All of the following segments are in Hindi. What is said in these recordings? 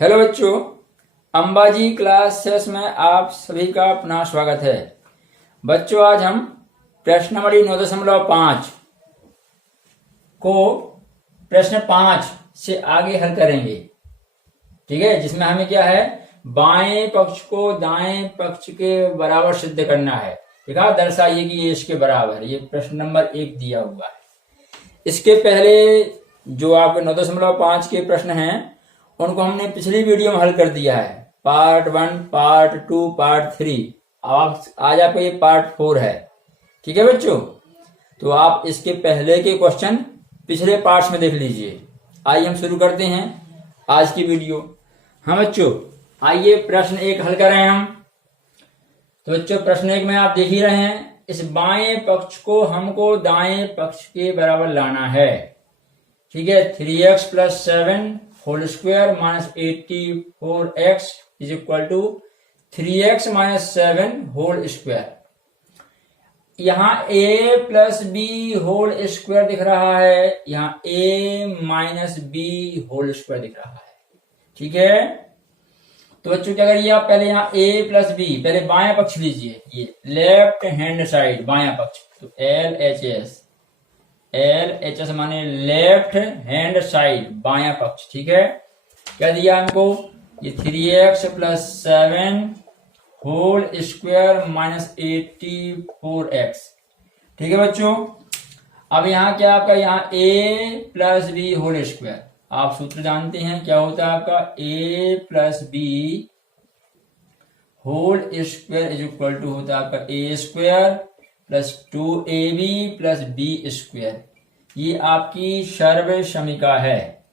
हेलो बच्चों, अंबाजी क्लास 6 में आप सभी का अपना स्वागत है। बच्चों, आज हम प्रश्नावली 9.5 को प्रश्न 5 से आगे हल करेंगे। ठीक है, जिसमें हमें क्या है, बाएं पक्ष को दाएं पक्ष के बराबर सिद्ध करना है। ठीक है, दर्शाइए कि ये इसके बराबर है। ये प्रश्न नंबर 1 दिया हुआ है। इसके पहले जो आपके 9.5 के प्रश्न हैं उनको हमने पिछली वीडियो में हल कर दिया है। Part 1, part 2, part 3। आज आपका ये पार्ट 4 है। ठीक है बच्चों, तो आप इसके पहले के क्वेश्चन पिछले पार्ट्स में देख लीजिए। आइए हम शुरू करते हैं आज की वीडियो। हाँ बच्चों, आइए प्रश्न 1 हल करें हम। तो बच्चों, प्रश्न 1 में आप देख ही रहे हैं, इस बाएं पक्ष को हमको दाएं पक्ष के बराबर लाना है। ठीक है, 3x + 7 whole square minus 84x is equal to 3x - 7 whole square. यहां a + b होल स्क्वायर दिख रहा है, यहां a - b होल स्क्वायर दिख रहा है। ठीक है, तो बच्चों क्या करिए आप, पहले यहाँ a + b, पहले बायां पक्ष लीजिए, ये लेफ्ट हैंड साइड बायां पक्ष। तो LHS माने लेफ्ट हैंड साइड बायां पक्ष। ठीक है, क्या दिया हमको, ये 3x + 7 whole square minus 84x। ठीक है बच्चों, अब यहाँ क्या आपका, यहाँ a + b होल स्क्वायर, आप सूत्र जानते हैं क्या होता है आपका, a + b whole square is equal to होता है आपका a² + 2ab + b²। ये आपकी सर्व समीका है,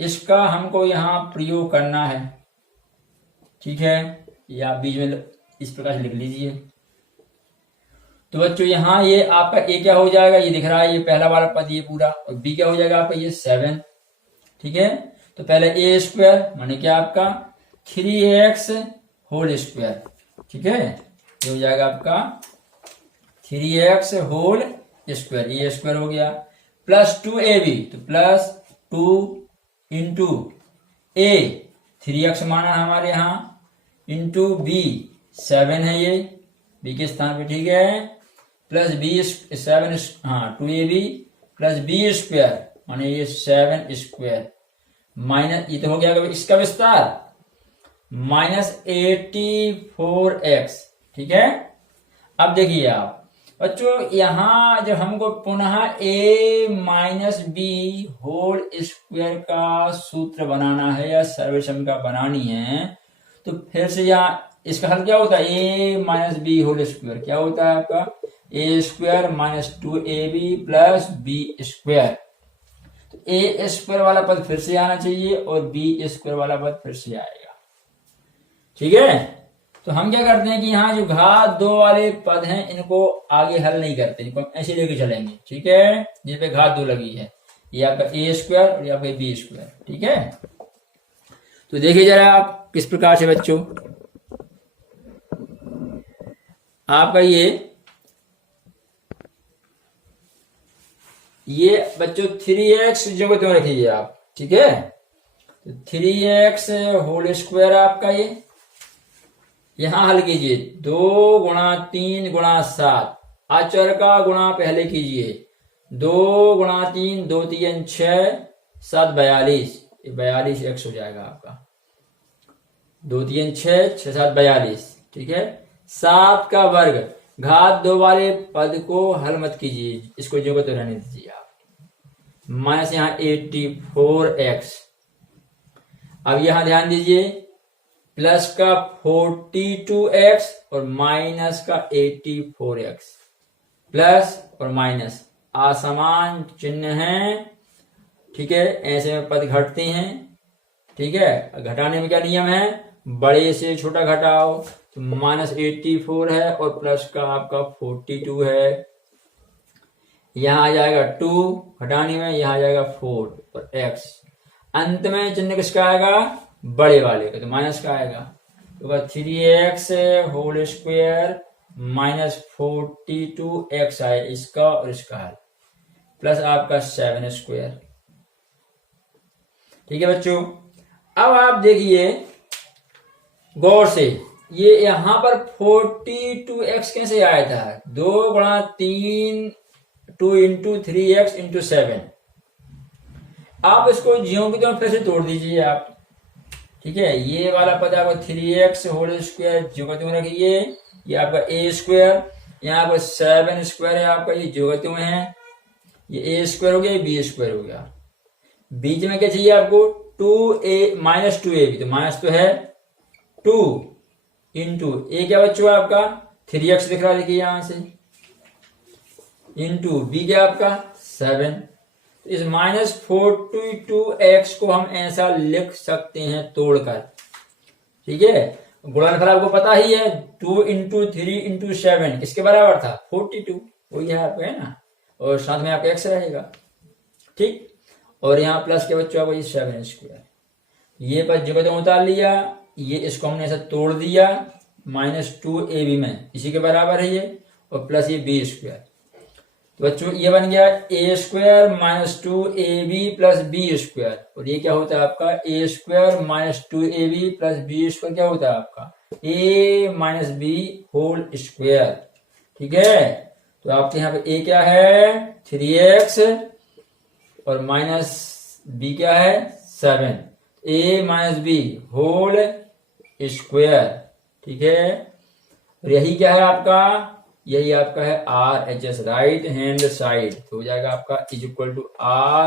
इसका हमको यहां प्रयोग करना है। ठीक है, ये आप बीच में इस प्रकार से लिख लीजिए। तो बच्चों, यहां ये आपका a क्या हो जाएगा, ये दिख रहा है, ये पहला वाला पद ये पूरा, और b क्या हो जाएगा आपका, ये 7। ठीक है, तो पहले a² माने क्या आपका 3x होल स्क्वायर। ठीक है, ये हो जाएगा आपका 3x होल स्क्वायर, ये स्क्वायर हो गया, + 2ab, तो +2 इंटू a 3x माना हमारे यहाँ, इंटू b 7 है ये b के स्थान पे। ठीक है, प्लस b 7, हाँ 2ab + b² माने ये 7² माइनस, ये तो हो गया इसका विस्तार, -84x। ठीक है, अब देखिए आप बच्चों, यहां जब हमको पुनः a - b होल स्क्वायर का सूत्र बनाना है या सर्वसमीका बनानी है, तो फिर से यहाँ इसका हल क्या होता है, a - b होल स्क्वायर क्या होता है आपका, a² - 2ab + b²। तो a² वाला पद फिर से आना चाहिए और b² वाला पद फिर से आएगा। ठीक है, तो हम क्या करते हैं कि यहाँ जो घात 2 वाले पद हैं इनको आगे हल नहीं करते, इनको ऐसे लेके चलेंगे। ठीक है, जिस पे घात 2 लगी है, ये आपका a² और ये आपका b²। ठीक है, तो देखिए जरा आप किस प्रकार से बच्चों, आपका ये बच्चों 3x जगह तो रखिए आप। ठीक है, तो 3x होल स्क्वायर आपका ये यहां हल कीजिए, 2 × 3 × 7, अचर का गुणा पहले कीजिए, 2 × 3 2 × 3 6 7 42, 42x हो जाएगा आपका, 2 3 6 6 7 42। ठीक है, 7 का वर्ग, घात 2 वाले पद को हल मत कीजिए, इसको जो तो रहने दीजिए आप, माइनस यहाँ 84x। अब यहां ध्यान दीजिए, प्लस का 42x और माइनस का 84x, प्लस और माइनस असमान चिन्ह है। ठीक है, ऐसे में पद घटते हैं। ठीक है, घटाने में क्या नियम है, बड़े से छोटा घटाओ, तो -84 है और प्लस का आपका 42 है, यहां आ जाएगा 2, घटाने में यहां आ जाएगा 4 और x, अंत में चिन्ह किसका आएगा, बड़े वाले का, तो माइनस का आएगा। तो 3x होल स्क्वायर -42x आए, इसका और इसका हल, प्लस आपका 7²। ठीक है बच्चों, अब आप देखिए गौर से, ये यहां पर 42x कैसे आया था? 2 × 3 2 × 3x × 7। आप इसको ज्यों की त्यों फिर से तोड़ दीजिए आप, ठीक है। ये वाला पद आपका 3x होल स्क्वायर ज्यों का त्यों रखिए, ये आपका a स्क्वायर, यहाँ पर 7 स्क्वायर है आपका, ये ज्यों का त्यों है, ये a स्क्वायर हो गया, ये b स्क्वायर हो गया। बीच में क्या चाहिए आपको? 2a माइनस 2ab, तो माइनस तो है 2 इंटू ए क्या बच्चों आपका 3x दिख रहा है, देखिए यहां से, इंटू बी क्या आपका 7। तो इस -42x को हम ऐसा लिख सकते हैं तोड़कर, ठीक है। गुणनफल आपको पता ही है, 2 × 3 × 7 इसके बराबर था 42, वही है आपका, है ना, और साथ में आपका x रहेगा, ठीक। और यहाँ प्लस के बच्चों आपको 7 स्क्वायर, ये पर जगह उतार लिया, ये इसको हमने ऐसा तोड़ दिया -2ab में, इसी के बराबर है ये, और प्लस ये b स्क्वायर। तो बच्चों ये बन गया a square -2ab plus b square, और ये क्या होता है आपका a square -2ab plus b square, क्या होता है आपका a - b होल स्क्वायर, ठीक है। तो आपके यहाँ पे a क्या है 3x और माइनस b क्या है 7, a - b होल स्क्वायर, ठीक है। और यही क्या है आपका, यही आपका है RHS, राइट हैंड साइड, तो हो जाएगा आपका =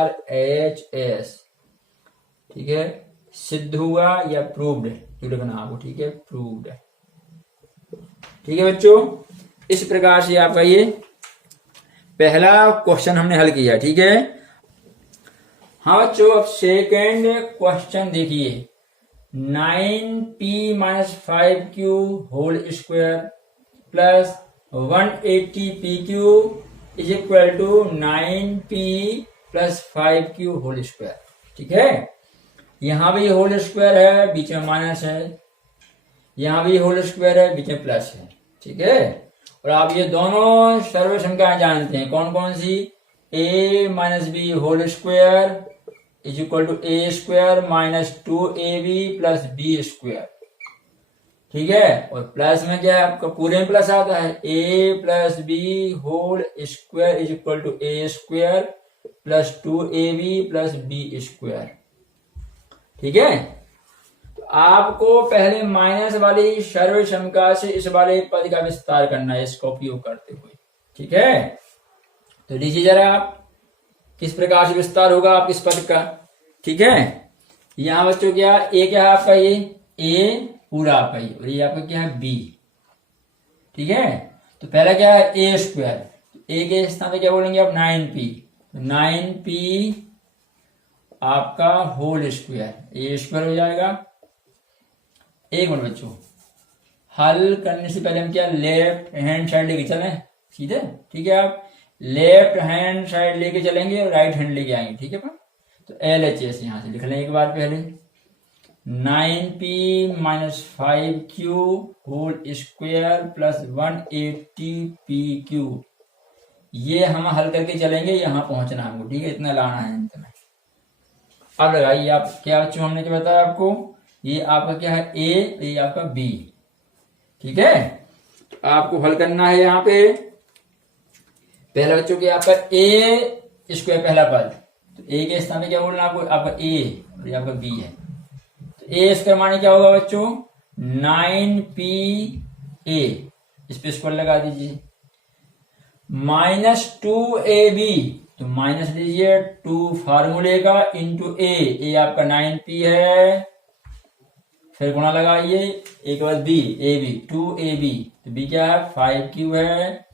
RHS, ठीक है। सिद्ध हुआ या प्रूव्ड जो लिखना आपको, ठीक है, प्रूव्ड, ठीक है बच्चों। इस प्रकार से आपका ये पहला क्वेश्चन हमने हल किया, ठीक है। हाँ बच्चों, अब सेकेंड क्वेश्चन देखिए, 9p - 5q whole square plus 180pq is equal to 9p plus 5q whole square, ठीक है। यहां भी होल स्क्वायर है, बीच में माइनस है, यहां भी होल स्क्वायर है, बीच में प्लस है, ठीक है। और आप ये दोनों सर्व संख्याएं जानते हैं, कौन कौन सी, a - b whole square is equal to a square -2ab plus b square, ठीक है। और प्लस में क्या है आपका, पूरे में प्लस आता है, a plus b whole square is equal to a square plus 2ab plus b square, ठीक है। तो आपको पहले माइनस वाली सर्व संख्या से इस वाले पद का विस्तार करना है, इसका उपयोग करते हुए, ठीक है। तो लीजिए जरा आप किस प्रकार से विस्तार होगा आप इस पद का, ठीक है। यहां बच्चों क्या a क्या है आपका, ये a पूरा आपका ये, और ये आपका क्या है b, ठीक है। तो पहला क्या है a स्क्वायर, a के स्थान पे क्या बोलेंगे आप 9p, तो 9p आपका होल स्क्वायर, a स्क्वायर हो जाएगा। एक मिनट बच्चों, हल करने से पहले हम क्या लेफ्ट हैंड साइड लेके चलें सीधे, ठीक है। आप लेफ्ट हैंड साइड लेके चलेंगे और राइट हैंड लेके आएंगे, ठीक है। तो LHS यहां से लिख लें एक बार पहले, 9p - 5q whole square plus 180pq, ये हम हल करके चलेंगे, यहां पहुंचना हमको, ठीक है, इतना लाना है अंत में। अब लगाइए आप, क्या बच्चों हमने क्या बताया आपको, ये आपका क्या है a, ये आपका b, ठीक है। तो आपको हल करना है यहाँ पे, पहला बच्चों के आपका a स्क्वायर पहला पद, तो a के स्थान में क्या बोलना आपको, आपका a और ये आपका b है। तो a स्क्वायर माने क्या होगा बच्चों 9pa, इस पे स्क्वायर लगा दीजिए, -2ab, तो माइनस लीजिए 2 फार्मूले का इंटू a आपका 9p है, फिर गुणा लगाइए, एक के बाद b, ab 2ab, तो b क्या है 5q है,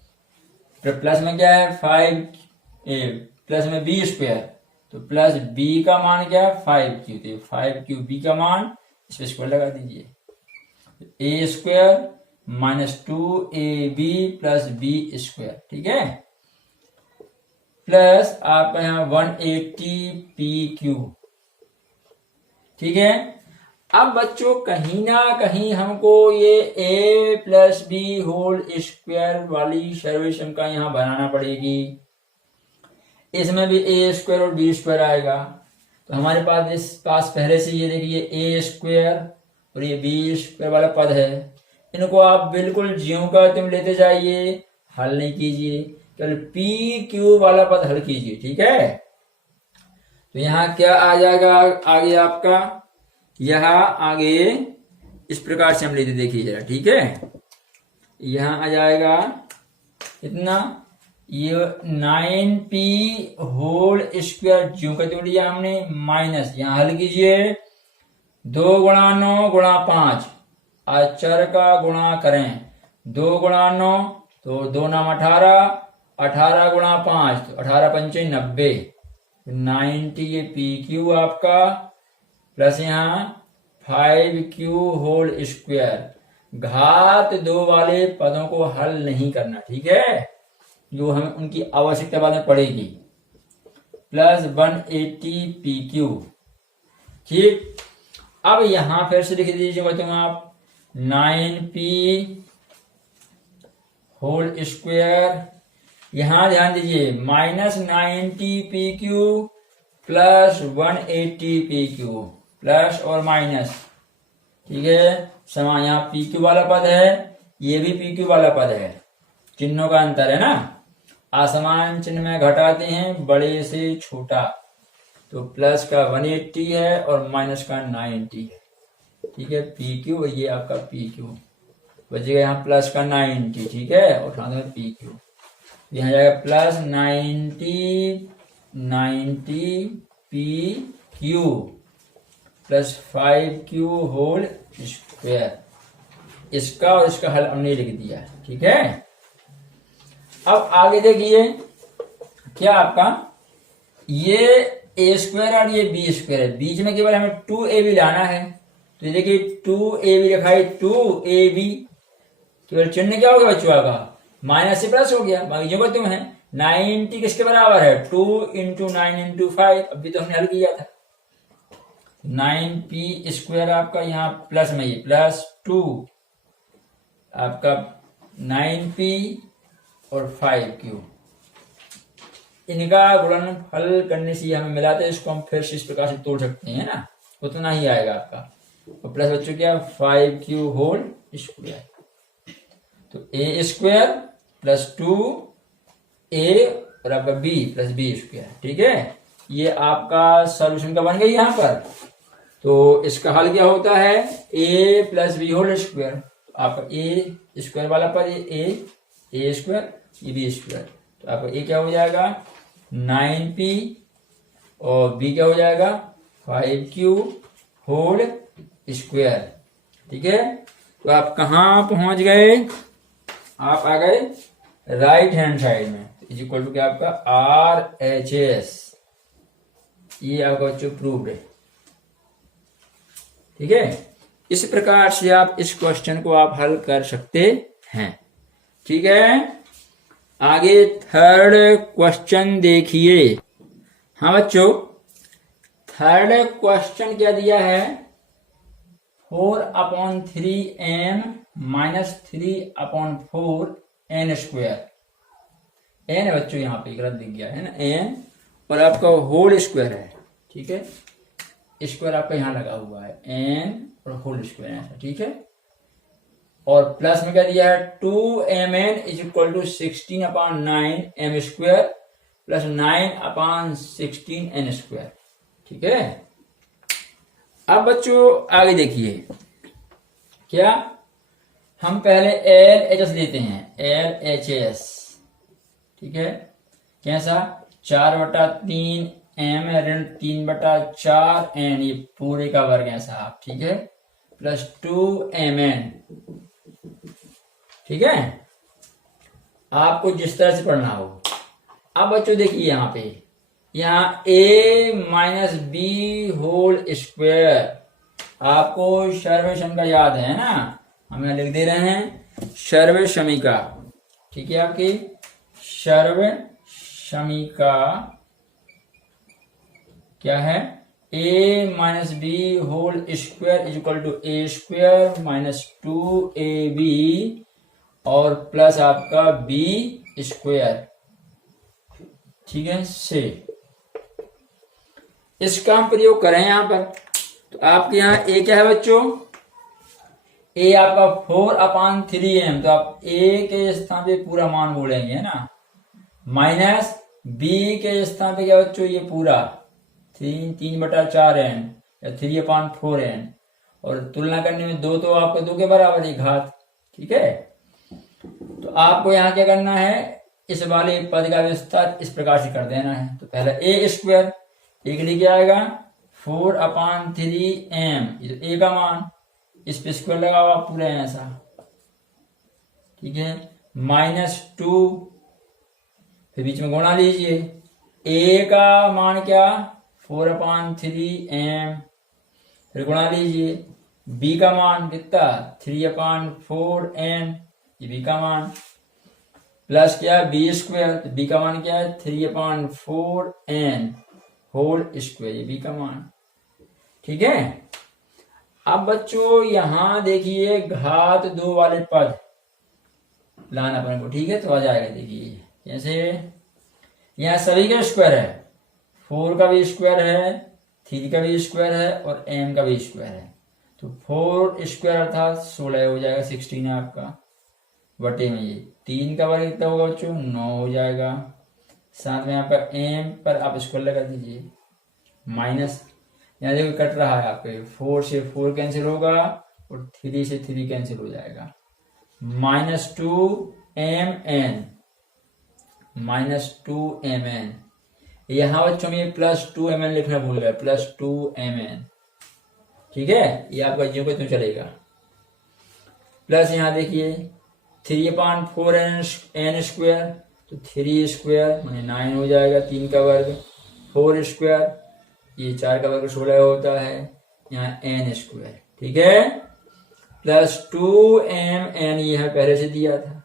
फिर प्लस में क्या है 5a प्लस में b स्क्वायर, तो प्लस b का मान क्या है 5q, तो 5q b का मान, इस पे स्क्वायर लगा दीजिए, a square -2ab plus b square, ठीक है, प्लस आपका यहाँ 180pq, ठीक है। अब बच्चों कहीं ना कहीं हमको ये a plus b whole square वाली सर्व संख्या यहां बनाना पड़ेगी, इसमें भी a स्क्वायर और b स्क्वायर आएगा, तो हमारे पास पहले से ये देखिए ए स्क्वायर और ये बी स्क्वायर वाला पद है। इनको आप बिल्कुल ज्यों का तुम लेते जाइए, हल नहीं कीजिए, केवल पी क्यू वाला पद हल कीजिए। ठीक है, तो यहाँ क्या आ जाएगा आगे आपका, यह आगे इस प्रकार से हम लेते देखिए जरा। ठीक है, यहाँ आ जाएगा इतना, ये 9p होल स्क्वायर ज्यों का त्यों लिया हमने, माइनस यहाँ हल कीजिए 2 गुणा 9 गुणा 5, अचर का गुणा करें 2 गुणा 9 तो 2 नाम 18, 18 गुणा 5 तो 18 पंचे 90, 90 ये पी क्यू आपका, प्लस यहाँ 5q होल स्क्वायर। घात 2 वाले पदों को हल नहीं करना, ठीक है, जो हमें उनकी आवश्यकता बाद में पड़ेगी, प्लस 180 PQ। ठीक, अब यहां फिर से लिख दीजिएगा तुम आप 9p होल स्क्वायर, यहां ध्यान दीजिए minus 90 PQ plus 180 PQ, plus और माइनस। ठीक है, समान, यहाँ PQ वाला पद है, ये भी PQ वाला पद है, चिन्हों का अंतर है ना, असमान चिन्ह में घटाते हैं बड़े से छोटा, तो प्लस का 180 है और माइनस का 90 है। ठीक है, PQ और ये आपका PQ बचेगा यहाँ प्लस का 90। ठीक है, और साथ में PQ, यहाँ जाएगा plus 90 PQ plus 5Q whole square. इसका और इसका हल हमने लिख दिया। ठीक है, अब आगे देखिए क्या आपका, ये ए स्क्वायर और ये बी स्क्वायर है, बीच में केवल हमें 2ab लाना है, तो ये देखिए 2ab लिखा है, 2ab केवल चिन्ह क्या हो गया बच्चों का, माइनस से प्लस हो गया, बाकी जो तुम है 90 किसके बराबर है, 2 × 9 × 5, अभी तो हमने हल किया था, 9p स्क्वायर आपका यहाँ प्लस में ये प्लस 2 आपका 9p और 5q, इनका गुणनफल करने से हमें मिला था, इसको हम फिर से इस प्रकार से तोड़ सकते हैं ना, उतना ही आएगा आपका, और प्लस बच्चों क्या 5q होल स्क्वायर, तो a स्क्वायर प्लस 2a और आपका b प्लस b स्क्वायर। ठीक है, ये आपका सॉल्यूशन का बन गया यहाँ पर, तो इसका हल क्या होता है, a plus B whole square, आपका a स्क्वायर वाला पर a स्क्वायर ये b स्क्वायर, तो आपका a क्या हो जाएगा 9p और b क्या हो जाएगा 5q होल स्क्वायर। ठीक है, तो आप कहाँ पहुंच गए, आप आ गए राइट हैंड साइड में, इज इक्वल टू क्या आपका RHS, ये आपका बच्चों प्रूव्ड है। ठीक है, इस प्रकार से आप इस क्वेश्चन को आप हल कर सकते हैं। ठीक है, आगे थर्ड क्वेश्चन देखिए। हाँ बच्चों, थर्ड क्वेश्चन क्या दिया है, 4/3m minus 3/4 n square, n है बच्चों यहाँ पे गलत दिख गया है ना, n और आपका होल स्क्वायर है। ठीक है, स्क्वायर आपका यहाँ लगा हुआ है, n और होल स्क्वायर ऐसा। ठीक है, और प्लस में क्या दिया है 2mn is equal to 16/9 m square plus 9/16 n square. ठीक है, अब बच्चों आगे देखिए क्या, हम पहले LHS लेते हैं, LHS। ठीक है, कैसा 4/3 m ऋण 3/4 n, ये पूरे का वर्ग है साहब। ठीक है, प्लस 2mn। ठीक है, आपको जिस तरह से पढ़ना हो। अब बच्चों देखिए यहाँ पे, यहाँ a minus B whole square, आपको सर्व समीका याद है ना, हम यहाँ लिख दे रहे हैं सर्व समीका। ठीक है, आपकी सर्व समीका क्या है, a minus B whole square is equal to a square minus 2ab और प्लस आपका b स्क्वायर। ठीक है, से इसका हम प्रयोग करें यहाँ पर। तो आपके यहाँ ए क्या है बच्चों, ए आपका 4/3m, तो आप ए के स्थान पे पूरा मान बोलेंगे है ना, माइनस बी के स्थान पे क्या बच्चों, ये पूरा 3/4n या 3/4n, और तुलना करने में 2 तो आपको 2 के बराबर ही घात। ठीक है, तो आपको यहाँ क्या करना है, इस वाले पद का विस्तार इस प्रकार से कर देना है। तो पहले ए स्क्वायर, एक लिख आएगा 4/3m, ये तो ए का मान, इस पे स्क्वायर लगा हुआ पूरा ऐसा। ठीक है, -2, फिर बीच में गुणा लीजिए, ए का मान क्या 4/3m, फिर गुणा लीजिए, बी का मान कितना 3/4n, ये बी का मान, प्लस क्या बी स्क्वायर, तो बी का मान क्या है 3/4n होल स्क्वायर, ये बी का मान। ठीक है, अब बच्चों यहां देखिए घात 2 वाले पद लाना अपन को। ठीक है, तो आ जाएगा, देखिए कैसे, यहाँ सभी का स्क्वायर है, 4 का भी स्क्वायर है, 3 का भी स्क्वायर है और m का भी स्क्वायर है। तो 4 स्क्वायर अर्थात 16 हो जाएगा, 16 है आपका, बटे में ये 3 का वर्ग कितना होगा बच्चों 9 हो जाएगा, साथ में यहाँ पर m पर आप स्क्वायर लगा दीजिए, माइनस यहाँ देखो कट रहा है आपके, 4 से 4 कैंसिल होगा और 3 से 3 कैंसिल हो जाएगा, -2mn, -2mn, यहाँ बच्चों में +2mn लिखना भूल गया, +2mn। ठीक है, ये आपका जो को तो चलेगा, प्लस यहाँ देखिए 3/4n स्क्वायर, तो 3 स्क्वायर माने 9 हो जाएगा, 3 का वर्ग, 4 स्क्वायर, ये 4 का वर्ग 16 होता है, यहाँ n स्क्वायर। ठीक है, +2mn, ये है पहले से दिया था,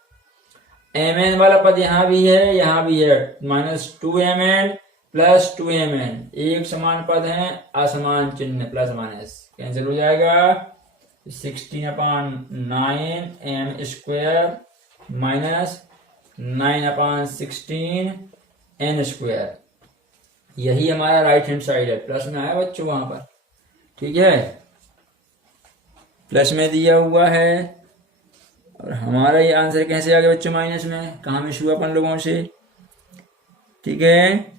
mn वाला पद यहाँ भी है, यहाँ भी है, -2mn +2mn, एक समान पद है, असमान चिन्ह प्लस माइनस कैंसिल हो जाएगा, 16/9m square minus 9/16n square, यही हमारा राइट हैंड साइड है, प्लस में आया बच्चों वहां पर। ठीक है, प्लस में दिया हुआ है, और हमारा ये आंसर कैसे आ गया बच्चों माइनस में, कहाँ मिस हुआ अपन लोगों से। ठीक है,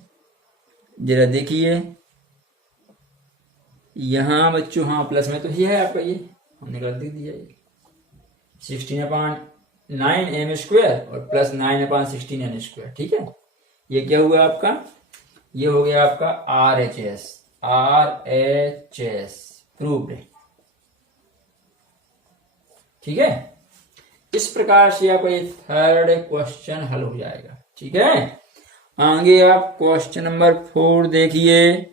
जरा देखिए यहां बच्चों, हाँ प्लस में तो ये है आपका, ये हमने गलती दिया, 16/9m स्क्वायर और प्लस 9/16n स्क्वायर। ठीक है, ये क्या हुआ आपका, ये हो गया आपका RHS प्रूव्ड। ठीक है, इस प्रकार से आपका ये थर्ड क्वेश्चन हल हो जाएगा। ठीक है, आगे आप क्वेश्चन नंबर 4 देखिए।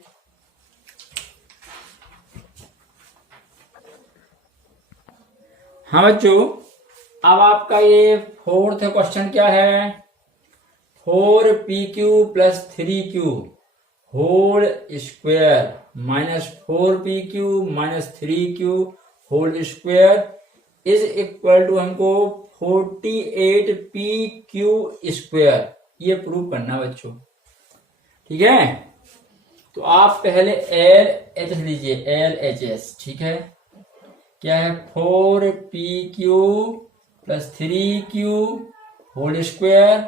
हाँ बच्चों, अब आपका ये 4th क्वेश्चन क्या है, 4pq + 3q whole square -4pq - 3q whole square is equal to हमको 48pq स्क्वायर, ये प्रूव करना बच्चों। ठीक है, तो आप पहले LHS लीजिए, LHS। ठीक है, क्या है 4pq + 3q whole square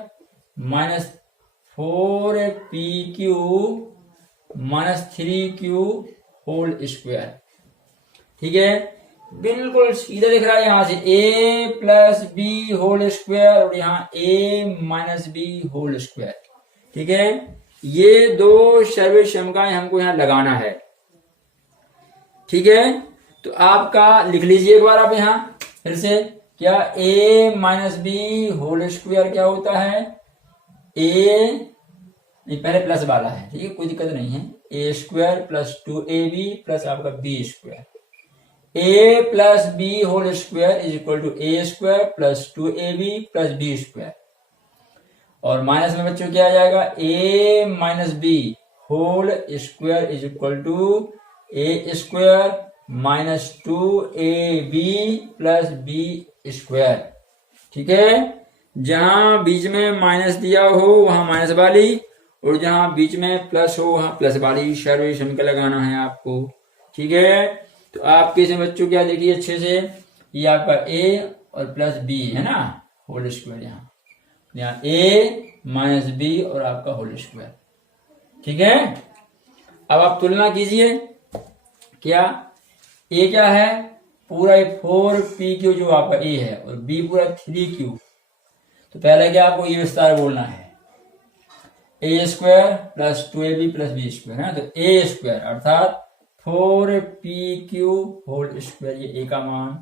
-4pq - 3q whole square. ठीक है, बिल्कुल सीधा दिख रहा है, यहां से a + b होल स्क्वायर और यहाँ a - b होल स्क्वायर। ठीक है, ये दो सर्वसमकाएं हमको यहाँ लगाना है। ठीक है, तो आपका लिख लीजिए एक बार आप यहाँ फिर से, क्या a - b होल स्क्वायर क्या होता है, a नहीं पहले प्लस वाला है, ठीक है कोई दिक्कत नहीं है, a स्क्वायर + 2ab प्लस आपका b square, a + b whole square is equal to a square + 2ab + b square, और माइनस में बच्चों क्या आ जाएगा, a - b whole square is equal to a square - 2ab + b square. ठीक है, जहां बीच में माइनस दिया हो वहां माइनस वाली और जहां बीच में प्लस हो वहां प्लस वाली सर्व समीकरण लगाना है आपको। ठीक है, तो आपके से बच्चों क्या देखिए अच्छे से, ये आपका a और प्लस b है ना, होल स्क्वायर, यहाँ a माइनस बी और आपका होल स्क्वायर। ठीक है, अब आप तुलना कीजिए, क्या a क्या है, पूरा 4pq जो आपका a है, और b पूरा 3q। तो पहले क्या आपको ये विस्तार बोलना है, a square plus 2ab plus B square है, तो a स्क्वायर अर्थात 4pq होल स्क्वायर, ये a का मान,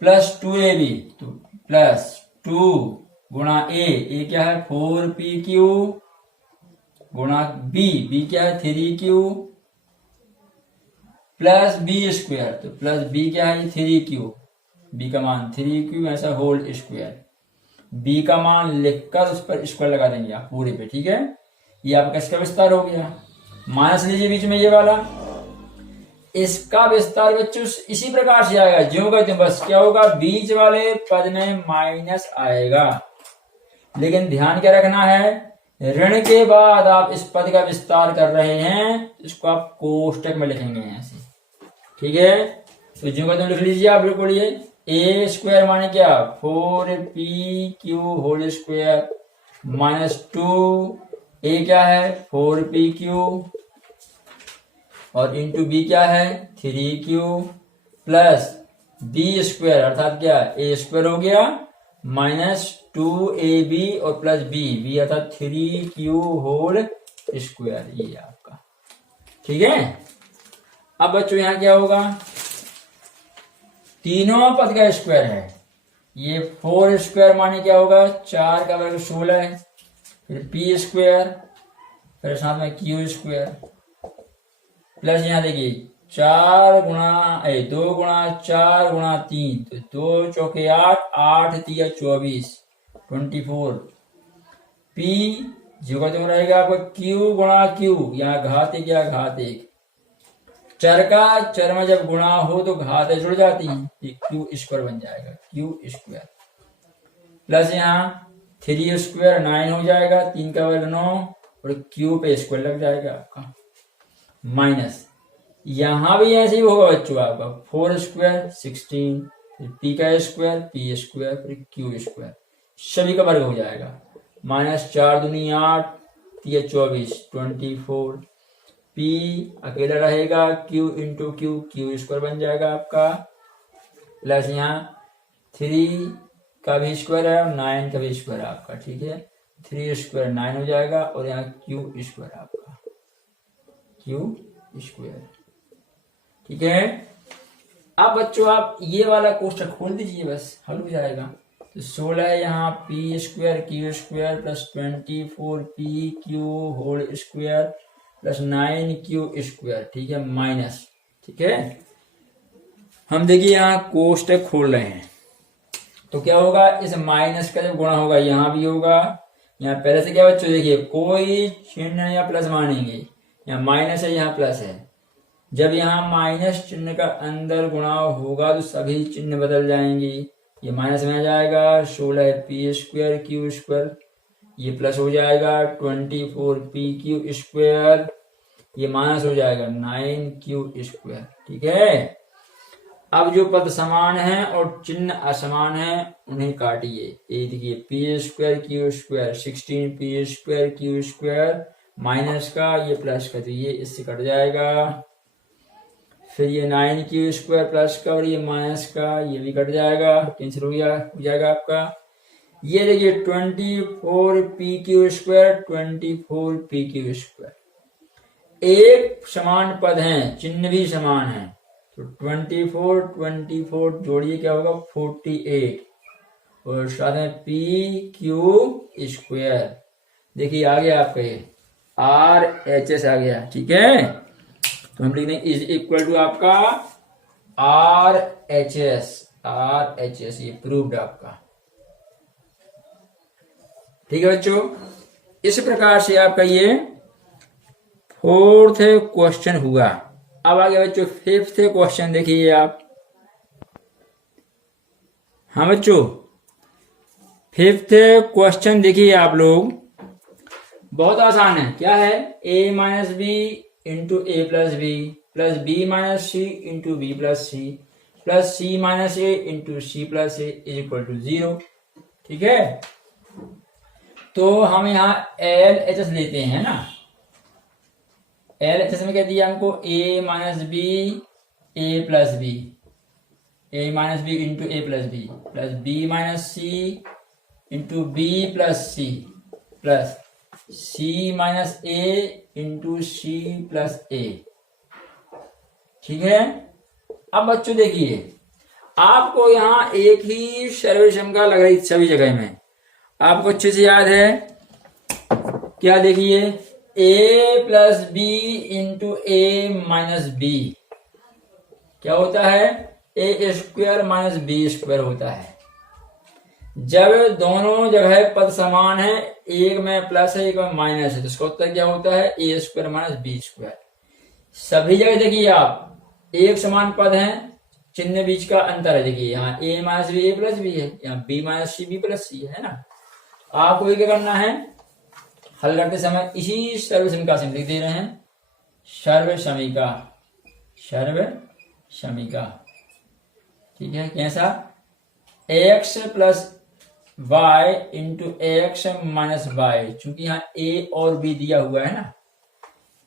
प्लस 2ab, तो प्लस 2 गुणा a क्या है 4pq, गुणा b क्या है 3q, प्लस बी स्क्वायर, तो प्लस b क्या है 3q, b का मान 3q ऐसा होल स्क्वायर। b का मान लिखकर उस पर स्क्वायर लगा देंगे आप पूरे पे। ठीक है, ये आपका इसका विस्तार हो गया। माइनस लीजिए बीच में ये वाला, इसका विस्तार बच्चों इसी प्रकार से आएगा ज्यों का त्यों, बस क्या होगा बीच वाले पद में माइनस आएगा। लेकिन ध्यान क्या रखना है, ऋण के बाद आप इस पद का विस्तार कर रहे हैं, इसको आप कोष्टक में लिखेंगे ऐसे। ठीक है, तो ज्यों का त्यों लिख लीजिए आप, बिल्कुल ये a स्क्वायर माने क्या 4pq whole square minus 2a क्या है 4pq और इंटू b क्या है 3q प्लस b स्क्वायर अर्थात क्या a स्क्वायर हो गया माइनस 2ab और प्लस b अर्थात 3q होल स्क्वायर, ये आपका। ठीक है, अब बच्चों यहां क्या होगा, तीनों पद का स्क्वायर है, ये 4 स्क्वायर माने क्या होगा 4 का वर्ग 16 है, फिर p स्क्वायर, फिर साथ में q स्क्वायर, प्लस यहाँ देखिए 4 गुणा 2 गुणा 4 गुणा 3, तो 2 चौके 8, 8 तिया 24, 24, p जो का जो रहेगा आपका q गुणा q, यहाँ घात एक या घात एक, चर का चर में जब गुणा हो तो घातें जुड़ जाती हैं, क्यू स्क्वायर बन जाएगा क्यू स्क्वायर, प्लस यहाँ 3 स्क्वायर 9 हो जाएगा, 3 का वर्ग 9 और क्यू पे स्क्वायर लग जाएगा आपका, माइनस यहां भी ऐसे ही होगा बच्चों आपका 4 स्क्वायर 16, पी का स्क्वायर पी स्क्वायर फिर क्यू स्क्वायर, सभी का वर्ग हो जाएगा, माइनस 4 दूनी 8 3 24 24, P अकेला रहेगा Q इंटू क्यू स्क्वायर बन जाएगा आपका, प्लस यहाँ 3 का भी स्क्वायर है और 9 का भी स्क्वायर है आपका। ठीक है, 3 स्क्वायर 9 हो जाएगा और यहाँ Q स्क्वायर आपका Q स्क्वायर। ठीक है, अब बच्चों आप ये वाला कोष्टक खोल दीजिए, बस हल हो जाएगा। तो 16 है यहाँ P square Q square plus 24 P Q whole square plus 9q square. ठीक है, माइनस, ठीक है, हम देखिए यहाँ कोष्टक खोल रहे हैं तो क्या होगा, इस माइनस का जब गुणा होगा यहाँ भी होगा, यहाँ पहले से क्या बच्चों देखिए कोई चिन्ह या प्लस मानेंगे, यहाँ माइनस है यहाँ प्लस है, जब यहाँ माइनस चिन्ह का अंदर गुणा होगा तो सभी चिन्ह बदल जाएंगे, ये माइनस में आ जाएगा 16 पी स्क्वायर क्यू स्क्वायर, ये प्लस हो जाएगा 24 पी क्यू स्क्वायर, ये माइनस हो जाएगा 9q स्क्वायर। ठीक है, अब जो पद समान है और चिन्ह असमान है उन्हें काटिए, ये देखिए P square Q square 16 P square Q square minus का ये प्लस का, तो ये इससे कट जाएगा, फिर ये 9q स्क्वायर प्लस का और ये माइनस का ये भी कट जाएगा, कैंसिल हो जाएगा आपका। ये देखिए 24 P Q square 24 P Q square, एक समान पद हैं, चिन्ह भी समान है, तो 24 जोड़िए क्या होगा 48 और साथ में पी क्यू स्क्वायर, देखिए आ गया आपका ये आर एच एस आ गया। ठीक है, तो हम लिख देंगे इज इक्वल टू आपका आर एच एस, ये प्रूव्ड आपका। ठीक है बच्चों, इस प्रकार से आपका ये 4th क्वेश्चन हुआ। अब आगे बच्चों 5th क्वेश्चन देखिए आप। हाँ बच्चों 5th क्वेश्चन देखिए आप लोग, बहुत आसान है। क्या है? a minus B into A plus B minus C into B plus C minus A into C plus A is equal to 0। ठीक है, तो हम यहाँ एल एच एस लेते हैं ना। एल एच एस में क्या दिया हमको? a minus B A plus B, A minus B into A plus B minus C into B plus C minus A into C plus A. ठीक है, अब बच्चों देखिए, आपको यहाँ एक ही सर्वसम लग रही सभी जगह में, आपको अच्छे से याद है क्या? देखिए, a plus B into A minus B क्या होता है? A square minus B square होता है। जब दोनों जगह पद समान है, एक में प्लस है एक में माइनस है, तो इसका उत्तर क्या होता है? A square minus B square. सभी जगह देखिए आप एक समान पद हैं, चिन्ह बीच का अंतर है। देखिए यहाँ a minus B A plus B है, यहाँ b minus C B plus C है ना। आपको क्या करना है? हल करते समय इसी सर्वसमीका से लिख दे रहे हैं, सर्वसमीका। ठीक है, कैसा? x plus y into X minus Y. चूंकि यहाँ a और b दिया हुआ है ना,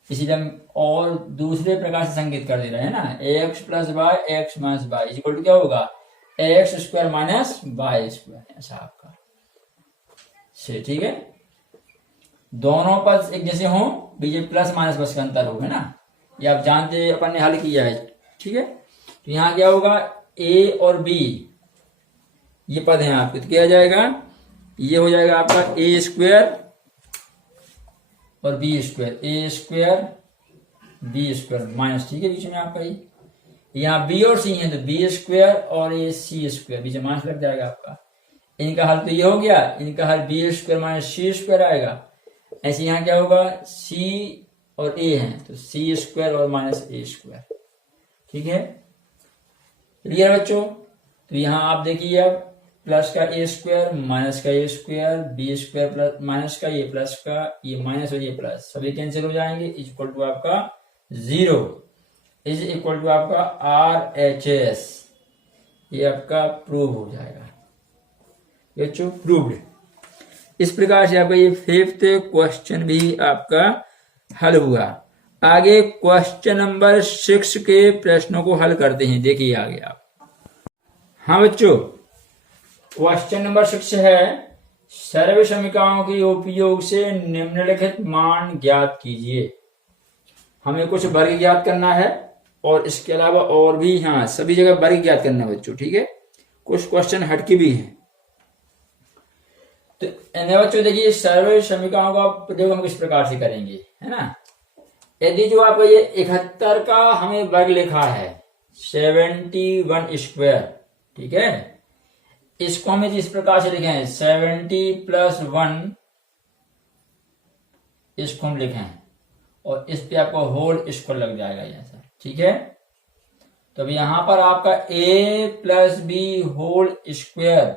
इसीलिए हम और दूसरे प्रकार से संकेत कर दे रहे हैं ना। X plus Y X minus Y equal to क्या होगा? X square minus Y square, ऐसा आपका से। ठीक है, दोनों पद एक जैसे हों, बीच प्लस माइनस बस का अंतर होगा ना, ये आप जानते, अपन ने हल किया है। ठीक है, तो यहाँ क्या होगा? a और b ये पद हैं आपके, तो क्या आ जाएगा? ये हो जाएगा आपका a स्क्वायर और बी स्क्वायर, ए स्क्वायर बी स्क्वायर माइनस। ठीक है, बीच में आपका ये यहाँ बी और सी है, तो बी स्क्वायर और ए सी स्क्वायर, बीच में माइनस लग जाएगा आपका। इनका हल तो ये हो गया, इनका हल बी स्क्वायर माइनस सी स्क्वायर आएगा। ऐसे यहाँ क्या होगा? सी और ए है, तो सी स्क्वायर और माइनस ए स्क्वायर। ठीक है, क्लियर बच्चों? तो यहाँ आप देखिए, अब प्लस का ए स्क्वायर माइनस का A square B square plus minus का ये प्लस का ये माइनस और ये प्लस सभी कैंसिल हो जाएंगे, इज इक्वल टू आपका 0 इज इक्वल टू आपका आर एच एस। ये आपका प्रूव हो जाएगा, बच्चों प्रूव्ड। इस प्रकार से आपका ये 5th क्वेश्चन भी आपका हल हुआ। आगे क्वेश्चन नंबर 6 के प्रश्नों को हल करते हैं। देखिए आगे आप। हाँ बच्चों, क्वेश्चन नंबर 6 है, सर्वसमीकाओं के उपयोग से निम्नलिखित मान ज्ञात कीजिए। हमें कुछ वर्ग ज्ञात करना है और इसके अलावा और भी यहाँ सभी जगह वर्ग ज्ञात करना है बच्चों। ठीक है, कुछ क्वेश्चन हटके भी हैं। तो बच्चों देखिए, सर्वसमीकाओं का प्रयोग हम किस प्रकार से करेंगे, है ना। यदि जो आपका ये 71 का हमें वर्ग लिखा है 71 स्क्वायर, ठीक है, इसको हमें इस प्रकार से लिखे हैं 70 प्लस 1, इसको हम लिखें और इस पे आपको होल स्क्वायर लग जाएगा ऐसा। ठीक है, तो अब यहां पर आपका a plus B whole square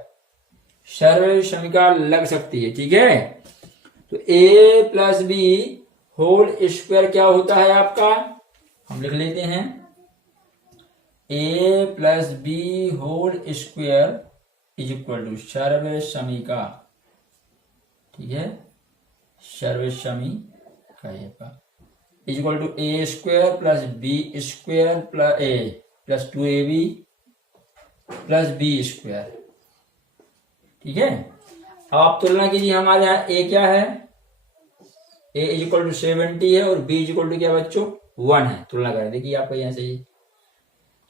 सर्वसमीका लग सकती है। ठीक है, तो a plus B whole square क्या होता है आपका, हम लिख लेते हैं a plus B whole square is equal to सर्वसमीका। ठीक है, सर्वसमीका is equal to a square plus B square plus a plus 2ab plus B square. ठीक है, अब आप तुलना कीजिए, हमारे यहाँ a क्या है, a इज इक्वल टू 70 है और b इज इक्वल टू क्या बच्चों 1 है। तुलना करें, देखिए आपका यहाँ से,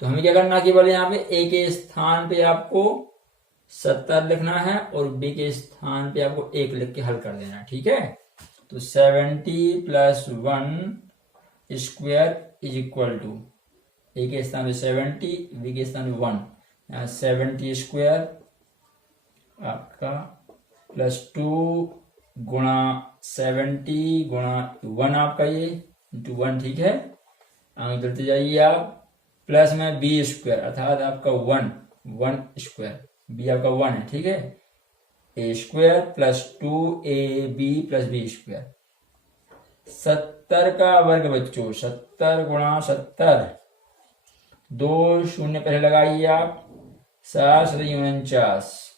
तो हमें क्या करना केवल यहाँ पे a के स्थान पे आपको 70 लिखना है और b के स्थान पे आपको 1 लिख के हल कर देना है। ठीक है, तो 70 plus 1 square is equal to a के स्थान पे 70, b के स्थान पे 1, यहाँ 70 स्क्वायर आपका प्लस 2 गुणा 70 गुणा 1 आपका ये इंटू 1। ठीक है, आगे बढ़ते जाइए आप, प्लस में बी स्क्वायर अर्थात आपका 1 स्क्वायर, बी आपका 1 है। ठीक है, A square plus 2ab plus B square 70 का वर्ग बच्चों, 70 गुणा 70, 2 शून्य पहले लगाइए आप, 749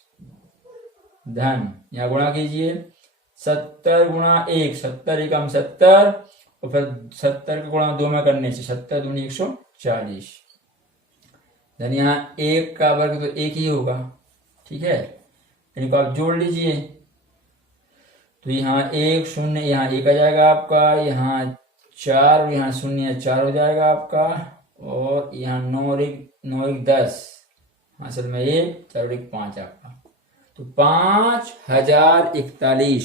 धन, यहाँ गुणा कीजिए, 70 गुणा 1, 70 एकम 70, और फिर 70 का गुणा 2 में करने से 70 दूनी 140, धन यहाँ 1 का वर्ग तो 1 ही होगा, ठीक है, इनको आप जोड़ लीजिए, तो यहाँ 1 शून्य, यहाँ 1 आ जाएगा आपका, यहाँ 4 और यहाँ शून्य 4 हो जाएगा आपका, और यहाँ 9 और 1 10, असल में 1 4 और 1 5 आपका, तो 5041,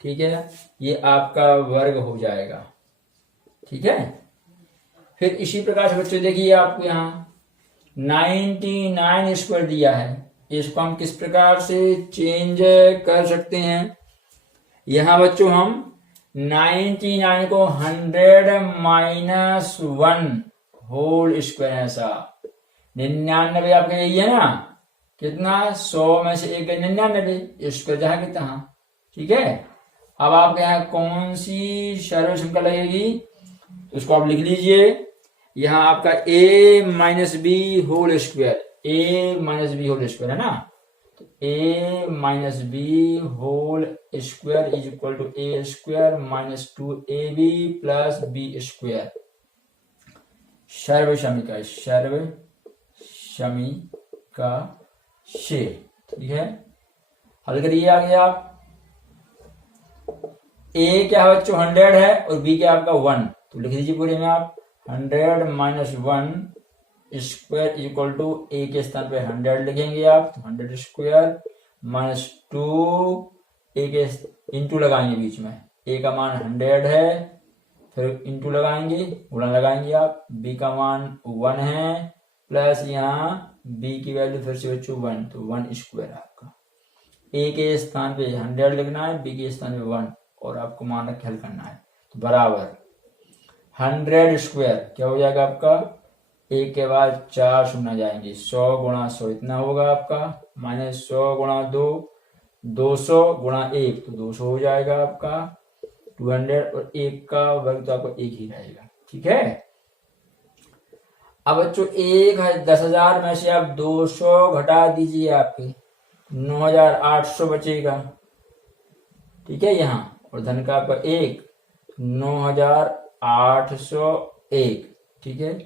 ठीक है, ये आपका वर्ग हो जाएगा, ठीक है। फिर इसी प्रकार से बच्चों देखिए आपको यहाँ 99 स्क्वायर दिया है, इसको हम किस प्रकार से चेंज कर सकते हैं। यहाँ बच्चों हम 99 को 100 माइनस 1 होल स्क्वायर, ऐसा 99 आपका यही है ना, कितना 100 में से 1 99 स्क्वायर जहां की तहां, ठीक है। अब आपके यहाँ कौन सी सर्व संख्या लगेगी, तो उसको आप लिख लीजिए, यहाँ आपका a minus B whole square, a minus B whole square है ना, तो a minus B whole square is equal to a square minus 2ab plus b square, सर्व समीका, सर्व समीका से, ठीक है। हल करिए आगे आप, a क्या है बच्चों 100 है, और b क्या आपका 1, तो लिख दीजिए पूरे में आप 100 minus 1 square is equal to a के स्थान पे 100 लिखेंगे आप, तो 100 स्क्वायर माइनस 2 a के इंटू लगाएंगे बीच में, a का मान 100 है, फिर इंटू लगाएंगे, गुणा लगाएंगे आप, b का मान 1 है, प्लस यहाँ b की वैल्यू फिर से बच्चों 1, तो 1 स्क्वायर आपका, a के स्थान पे 100 लिखना है, b के स्थान पे 1, और आपको मान रख हल करना है, तो बराबर 100 स्क्वायर क्या हो जाएगा आपका, 1 के बाद 4 शून्य जाएंगे, 100 गुणा 100 इतना होगा आपका, माइनस 100 गुणा 2 200 गुणा 1, तो 200 हो जाएगा आपका 200, और 1 का वर्ग तो आपको 1 ही रहेगा, ठीक है। अब बच्चों 10,000 में से आप 200 घटा दीजिए, आपके 9,800 बचेगा, ठीक है, यहाँ, और धन का आपका 1, 9,801, ठीक है,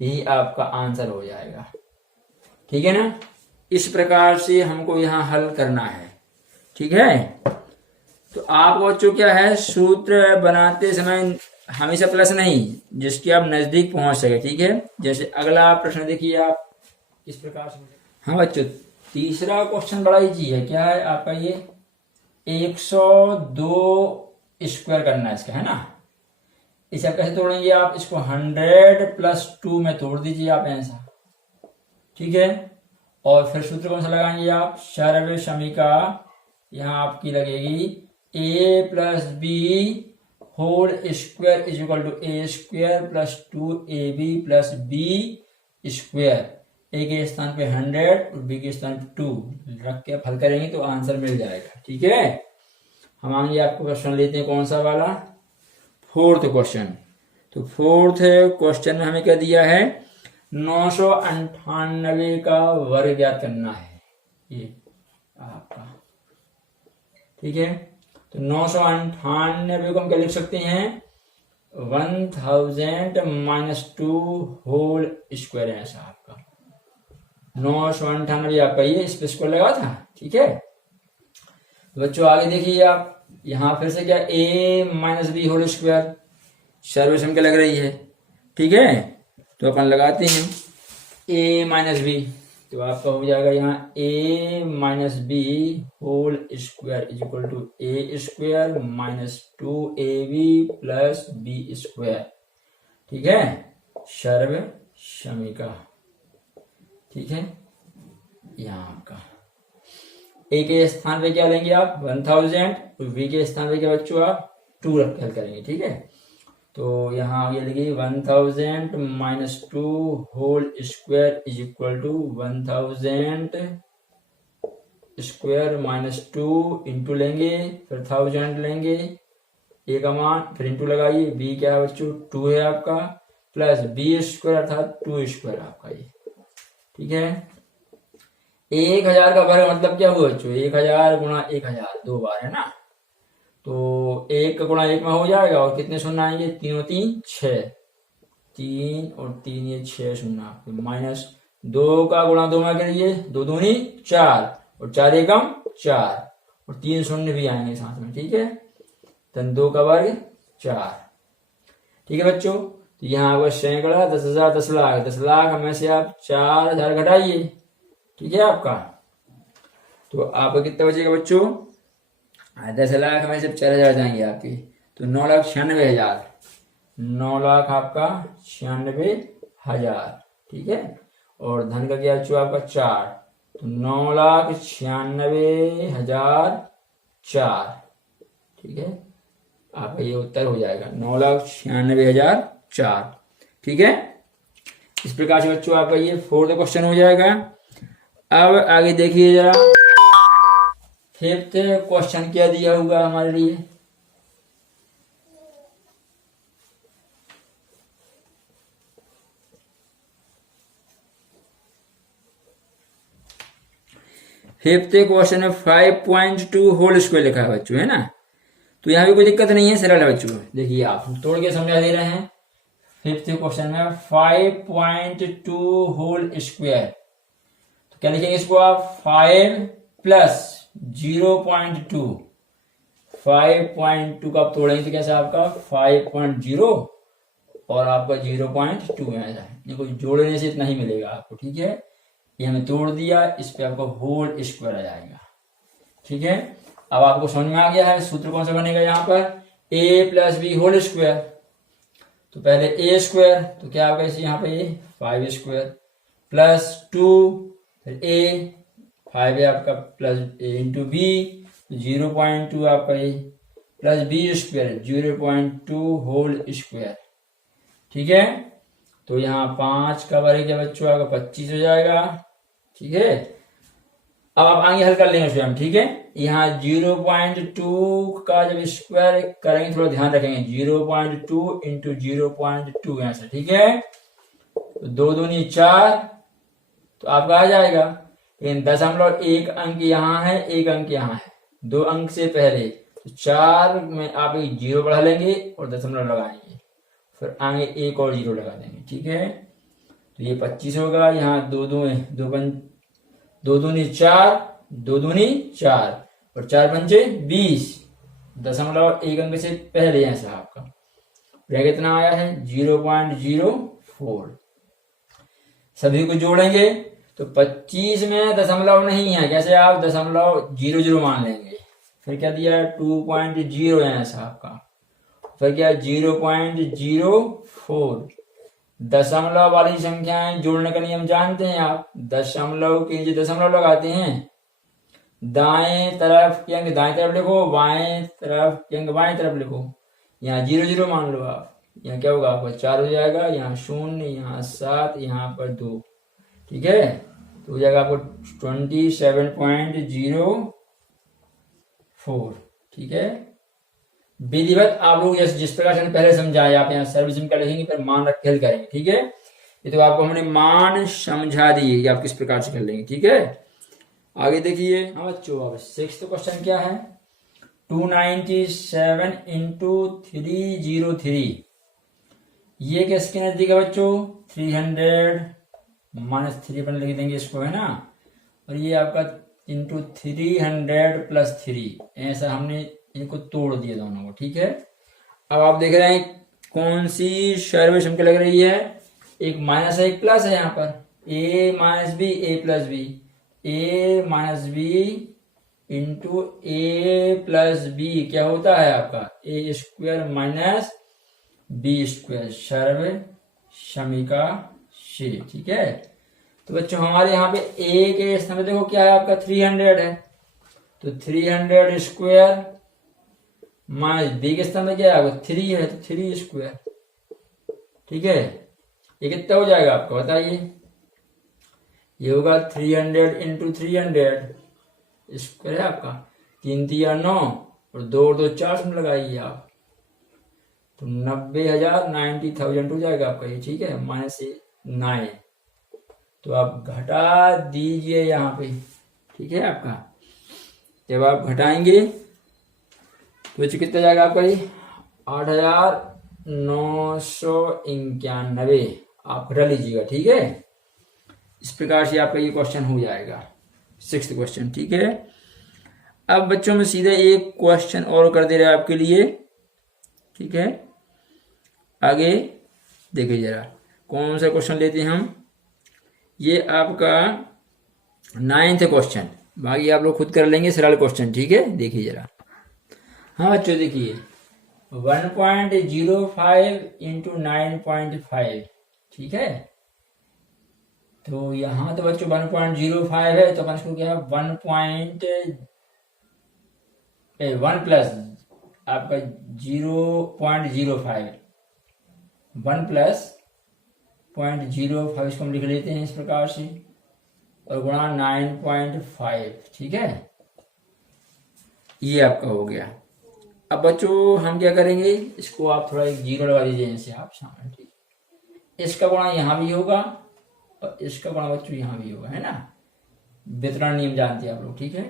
यही आपका आंसर हो जाएगा, ठीक है ना। इस प्रकार से हमको यहाँ हल करना है, ठीक है। तो आप बच्चों क्या है, सूत्र बनाते समय हमेशा प्लस नहीं, जिसके आप नजदीक पहुंच सके, ठीक है। जैसे अगला प्रश्न देखिए आप इस प्रकार से, हाँ बच्चों तीसरा क्वेश्चन बड़ा इजी है, क्या है आपका ये 102 स्क्वायर करना है इसका, है ना। इसे आप कैसे तोड़ेंगे, आप इसको 100 प्लस 2 में तोड़ दीजिए आप ऐसा, ठीक है, और फिर सूत्र कौन सा लगाएंगे आप, सर्व समीका, यहाँ आपकी लगेगी a plus B whole square is equal to a square plus 2ab plus b square, a के स्थान पे 100 और b के स्थान पे 2 रख के आप हल करेंगे तो आंसर मिल जाएगा, ठीक है। हम आगे आपको क्वेश्चन लेते हैं, कौन सा वाला, फोर्थ क्वेश्चन। तो फोर्थ क्वेश्चन में हमें क्या दिया है, 998 का वर्ग ज्ञात करना है, ये आपका, ठीक है। तो 998 को हम क्या लिख सकते हैं, 1000 माइनस 2 होल स्क्वायर है ऐसा आपका, 998 आपका ये इस पे स्क्वायर लगा था, ठीक है। बच्चों आगे देखिए आप, यहां फिर से क्या a minus B whole square सर्व संख्या लग रही है, ठीक है। तो अपन लगाते हैं a माइनस बी, तो आपका हो जाएगा यहाँ a minus B whole square is equal to a square minus 2ab plus b square, ठीक है, सर्व समीका, ठीक है। यहाँ आपका a के स्थान पे क्या लेंगे आप 1000, और b के स्थान पे क्या बच्चों आप 2 रख हल करेंगे, ठीक है। तो यहाँ आगे लिखिए 1000 minus 2 whole square is equal to 1000 square minus 2 into लेंगे, फिर 1000 लेंगे, ए का मान, फिर इंटू लगाइए, बी क्या है बच्चों 2 है आपका, प्लस बी स्क्वायर अर्थात 2 स्क्वायर आपका ये, ठीक है। 1000 का वर्ग मतलब क्या हुआ बच्चों, 1000 गुणा 1000 2 बार है ना, तो 1 का गुणा 1 में हो जाएगा, और कितने शून्य आएंगे, 3 और 3 6, 3 और 3 ये 6 शून्य आपके, माइनस 2 का गुणा 2 में करिए, 2 दूनी 4 और 4 एकम 4 और 3 शून्य भी आएंगे साथ में, ठीक है। तन 2 का वर्ग 4, ठीक है बच्चों। तो यहाँ आपका सैकड़ा 10,000 10 लाख, 10 लाख हमें से आप 4000 घटाइए, ठीक है आपका। तो आपका कितना बचेगा बच्चों, 10 लाख में से 4000 जाएंगे आपकी, तो 9,96,000, 9 लाख आपका 96,000, ठीक है। और धन का क्या बच्चों आपका 4, तो 9,96,004, ठीक है। आपका ये उत्तर हो जाएगा 9,96,004, ठीक है। इस प्रकार से बच्चों आपका ये 4th क्वेश्चन हो जाएगा। अब आगे देखिए जरा 5th क्वेश्चन क्या दिया होगा हमारे लिए। फिफ्थ क्वेश्चन में 5.2 होल स्क्वायर लिखा है बच्चों, है ना। तो यहाँ भी कोई दिक्कत नहीं है, सरल है बच्चों। देखिए आप तोड़ के समझा दे रहे हैं। 5th क्वेश्चन में 5.2 होल स्क्वायर, तो क्या लिखेंगे इसको आप, 5 प्लस 0.2, 5.2 का आप तोड़ेंगे तो कैसा आपका 5.0 और आपका 0.2 ऐसा है, ये कोई जोड़ने से इतना ही मिलेगा आपको, ठीक है। ये हमने तोड़ दिया, इस पे आपका होल स्क्वायर आ जाएगा, ठीक है। अब आपको समझ में आ गया है सूत्र कौन सा बनेगा यहाँ पर, a plus B whole square. तो पहले a स्क्वायर, तो क्या होगा इसे यहाँ पे ये 5 स्क्वायर प्लस 2, फिर a 5 है आपका प्लस a इंटू बी 0.2 आपका ये plus B square 0.2 whole square, ठीक है। तो यहाँ 5 का वर्ग है बच्चों आपका 25 हो जाएगा, ठीक है। अब आप आगे हल कर लेंगे स्वयं, ठीक है। यहाँ 0.2 का जब स्क्वायर करेंगे थोड़ा ध्यान रखेंगे, 0.2 इंटू 0.2 यहाँ से, ठीक है। तो 2 दूनी 4, तो आपका आ जाएगा, लेकिन 0.1 अंक यहाँ है, 1 अंक यहाँ है, 2 अंक से पहले, तो 4 में आप एक 0 बढ़ा लेंगे और दशमलव लगाएंगे, फिर आगे एक और 0 लगा देंगे, ठीक है। तो ये 25 होगा, यहाँ 2 दूनी 4, 2 दूनी 4 और 4 पंचे 20, 0.1 अंक से पहले ऐसा आपका कितना आया है 0.04। सभी को जोड़ेंगे तो 25 में दशमलव नहीं है, कैसे आप 0.00 मान लेंगे, फिर क्या दिया है 2.0 है ऐसा आपका, फिर क्या 0.04। दशमलव वाली संख्याएं जोड़ने का नियम जानते हैं आप, दशमलव के नीचे दशमलव लगाते हैं, दाएं तरफ के अंक दाएं तरफ लिखो, बाएं तरफ के अंक बाएं तरफ लिखो। यहाँ 0.0 मान लो आप, यहाँ क्या होगा आपका 4 हो जाएगा, यहाँ 0, यहाँ 7, यहाँ पर 2, ठीक है। तो हो जाएगा आपको 27.04, ठीक है। विधिवत आप लोग जिस प्रकार से पहले समझाया, आप यहाँ सर्विसिंग का लिखेंगे, फिर मान रख के करेंगे, ठीक है। ये तो आपको हमने मान समझा दिए कि आप किस प्रकार से कर लेंगे, ठीक है। आगे देखिए, हाँ बच्चों, अब 6th क्वेश्चन क्या है, 297 इंटू 303, ये किसके नजदीक है बच्चों, 300 माइनस 3 अपन लिख देंगे इसको, है ना। और ये आपका इंटू 300 प्लस 3, ऐसा हमने इनको तोड़ दिया दोनों को, ठीक है। अब आप देख रहे हैं कौन सी सर्विस हमको लग रही है, एक माइनस है एक प्लस है, यहाँ पर a minus B A plus B, a minus B into A plus B क्या होता है आपका a square minus B square, सर्व समीका से, ठीक है। तो बच्चों हमारे यहाँ पे a के स्थान पे देखो क्या है आपका 300 है, तो 300 स्क्वायर माइनस बी के स्थान में क्या है 3 है, तो 3 स्क्वायर, ठीक है। ये कितना हो जाएगा आपका बताइए, ये होगा 300 इंटू 300 स्क्वायर है आपका, 3 3 9 और 2 और 2 4 लगाइए आप, तो 90,000 90,000 हो जाएगा आपका ये, ठीक है, -9। तो आप घटा दीजिए यहाँ पे, ठीक है आपका। जब आप घटाएंगे तो कितना जाएगा आपका ये 8,991। आप घटा लीजिएगा, ठीक है। इस प्रकार से आपका ये क्वेश्चन हो जाएगा, 6th क्वेश्चन, ठीक है। अब बच्चों में सीधा एक क्वेश्चन और कर दे रहे हैं आपके लिए, ठीक है। आगे देखिए जरा कौन सा क्वेश्चन लेते हैं हम। ये आपका 9th क्वेश्चन, बाकी आप लोग खुद कर लेंगे सरल क्वेश्चन, ठीक है। देखिए जरा, हाँ बच्चों देखिए 1.05 इंटू 9.5, ठीक है। तो यहाँ तो बच्चों 1.05 है, तो अपन इसको क्या 1 प्लस आपका 0.05, 1 प्लस 0.05 इसको हम लिख लेते हैं इस प्रकार से, और गुणा 9.5, ठीक है। ये आपका हो गया। अब बच्चों हम क्या करेंगे, इसको आप थोड़ा एक 0 लगा दीजिए जैसे आप सामने, ठीक। इसका गुणा यहाँ भी होगा और इसका गुणा बच्चों यहाँ भी होगा, है ना। वितरण नियम जानते हैं आप लोग, ठीक है।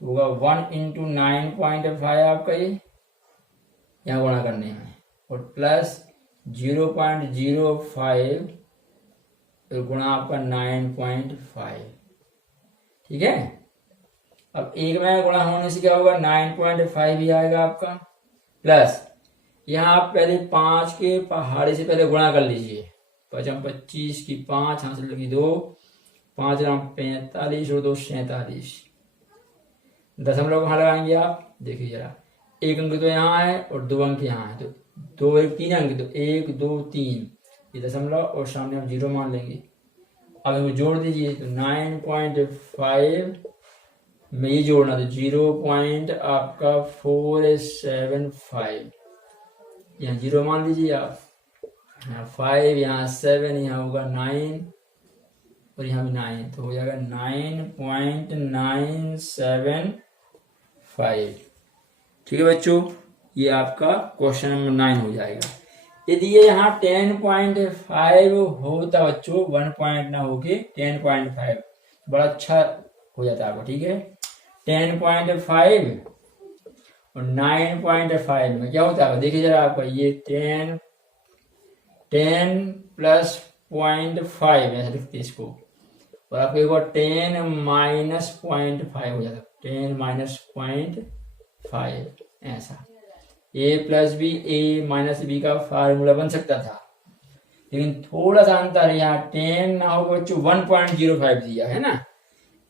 तो होगा 1 इंटू 9.5 आपका ये यहाँ गुणा करने में, और प्लस 0.05 गुणा आपका 9.5, ठीक है। अब एक में गुणा होने से क्या होगा 9.5 ही आएगा आपका, प्लस यहाँ आप पहले 5 के पहाड़े से पहले गुणा कर लीजिए। 5 25 की 5 यहाँ से लगी 2, 5 45 और 2 47। दशमलव कहाँ लगाएंगे आप, देखिए जरा, 1 अंक तो यहाँ है और 2 अंक यहाँ है, तो 2 1 3 अंक, तो 1 2 3 ये दशमलव और सामने आप 0 मान लेंगे। अब इसको जोड़ दीजिए, तो 9.5 में ये जोड़ना, तो 0. आपका 475 यहाँ 0 मान लीजिए आप, यहाँ 5 यहाँ 7 यहाँ होगा 9 और यहाँ भी 9, तो हो जाएगा 9.975, ठीक है बच्चों। ये आपका क्वेश्चन नंबर 9 हो जाएगा। यदि ये यहाँ 10.5 होता बच्चों, 1 पॉइंट ना होके 10.5, बड़ा अच्छा हो जाता आपको, ठीक है। 10.5 और 9.5 में क्या होता है देखिए जरा आपका, ये 10 प्लस 0.5 ऐसा लिखते हैं इसको, और आपको एक बार 10 माइनस 0.5 हो जाता है, 10 माइनस 0.5 ऐसा। a plus B, a minus b का फार्मूला बन सकता था, लेकिन थोड़ा सा अंतर है, यहाँ 10 ना होगा बच्चों 1.05 दिया है ना,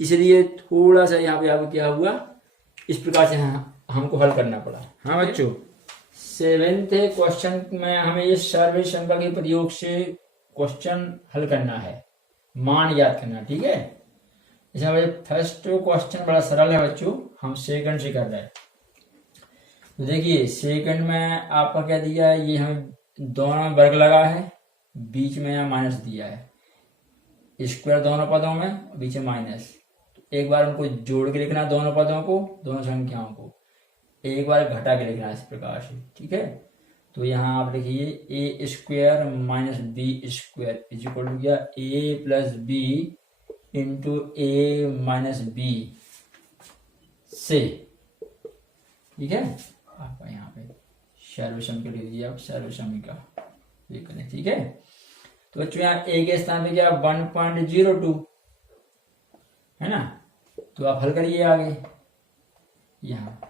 इसलिए थोड़ा सा यहाँ पे आपको क्या हुआ, इस प्रकार से हमको हल करना पड़ा। हाँ बच्चों, 7th क्वेश्चन में हमें ये सर्व संख्या के प्रयोग से क्वेश्चन हल करना है, मान याद करना, ठीक है। जैसे फर्स्ट क्वेश्चन बड़ा सरल है बच्चों, हम सेकंड से कर रहे हैं। तो देखिए सेकंड में आपका क्या दिया है, ये हमें दोनों वर्ग लगा है, बीच में यहाँ माइनस दिया है, स्क्वायर दोनों पदों में, बीच में माइनस। एक बार उनको जोड़ के लिखना, दोनों पदों को, दोनों संख्याओं को, एक बार घटा के लिखना इस प्रकार से, ठीक है। तो यहाँ आप लिखिए A square minus B square is equal to क्या, A plus B into A minus B से, ठीक है। आपका यहाँ पे सर्वसम के लिख दीजिए आप, सर्वसमिका ये करें, ठीक है। तो बच्चों यहाँ ए के स्थान पे क्या 1.02 है ना, तो आप हल करिए आगे। यहाँ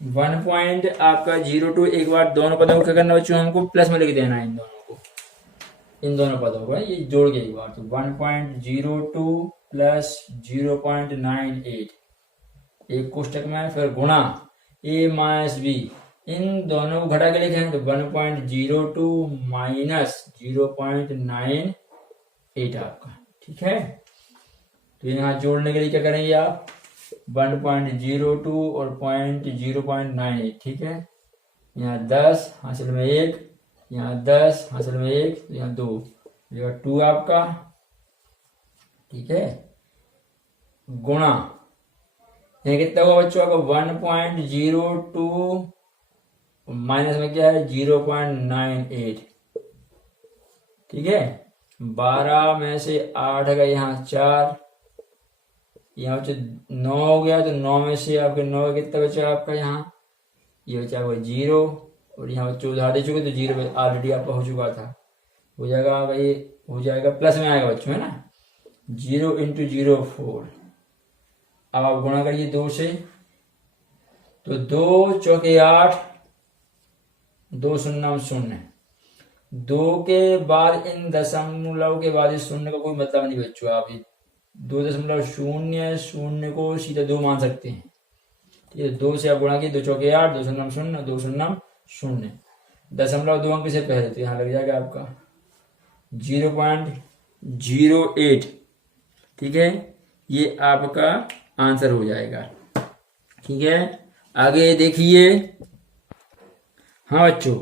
1.02 एक बार दोनों पदों को क्या करना बच्चों, हमको प्लस में लिख देना है इन दोनों को, इन दोनों पदों को ये जोड़ के एक बार, तो 1.02 प्लस 0.98 एक कोष्टक में, फिर गुणा ए माइनस बी, इन दोनों को घटा के लिखेंगे तो 1.02 माइनस 0.98 आपका, ठीक है। तो यहाँ जोड़ने के लिए क्या करेंगे आप, 1.02 और 0.98, ठीक है। यहाँ 10 हासिल में 1, यहाँ 10 हासिल में 1, यहाँ 2, यहाँ 2 आपका, ठीक है, गुणा यहाँ कितना होगा बच्चों आपका 1.02 माइनस में क्या है 0.98, ठीक है। 12 में से 8 गए यहाँ 4, यहाँ बच्चे 9 हो गया, तो 9 में से आपके 9 कितना बचा आपका यहाँ, ये बचा हुआ 0, और यहाँ बच्चे उधार दे चुके तो 0 ऑलरेडी आपका हो चुका था, हो जाएगा भाई, हो जाएगा प्लस में आएगा बच्चों, है ना। 0 × 0 4। अब आप गुणा करिए 2 से, तो 2 चौके 8, 2 शून्य 0। 2 के बाद इन दशमलव के बाद इस शून्य का कोई मतलब नहीं बच्चों। आप 2.00 को सीधा 2 मान सकते हैं, ठीक है। 2 से आप गुणा किए, 2 चौके 8, 2 शून्य 0, 2 शून्य 0, दशमलव 2 अंक से पहले, तो यहाँ लग जाएगा आपका 0.08, ठीक है। ये आपका आंसर हो जाएगा, ठीक है। आगे देखिए, हाँ बच्चों,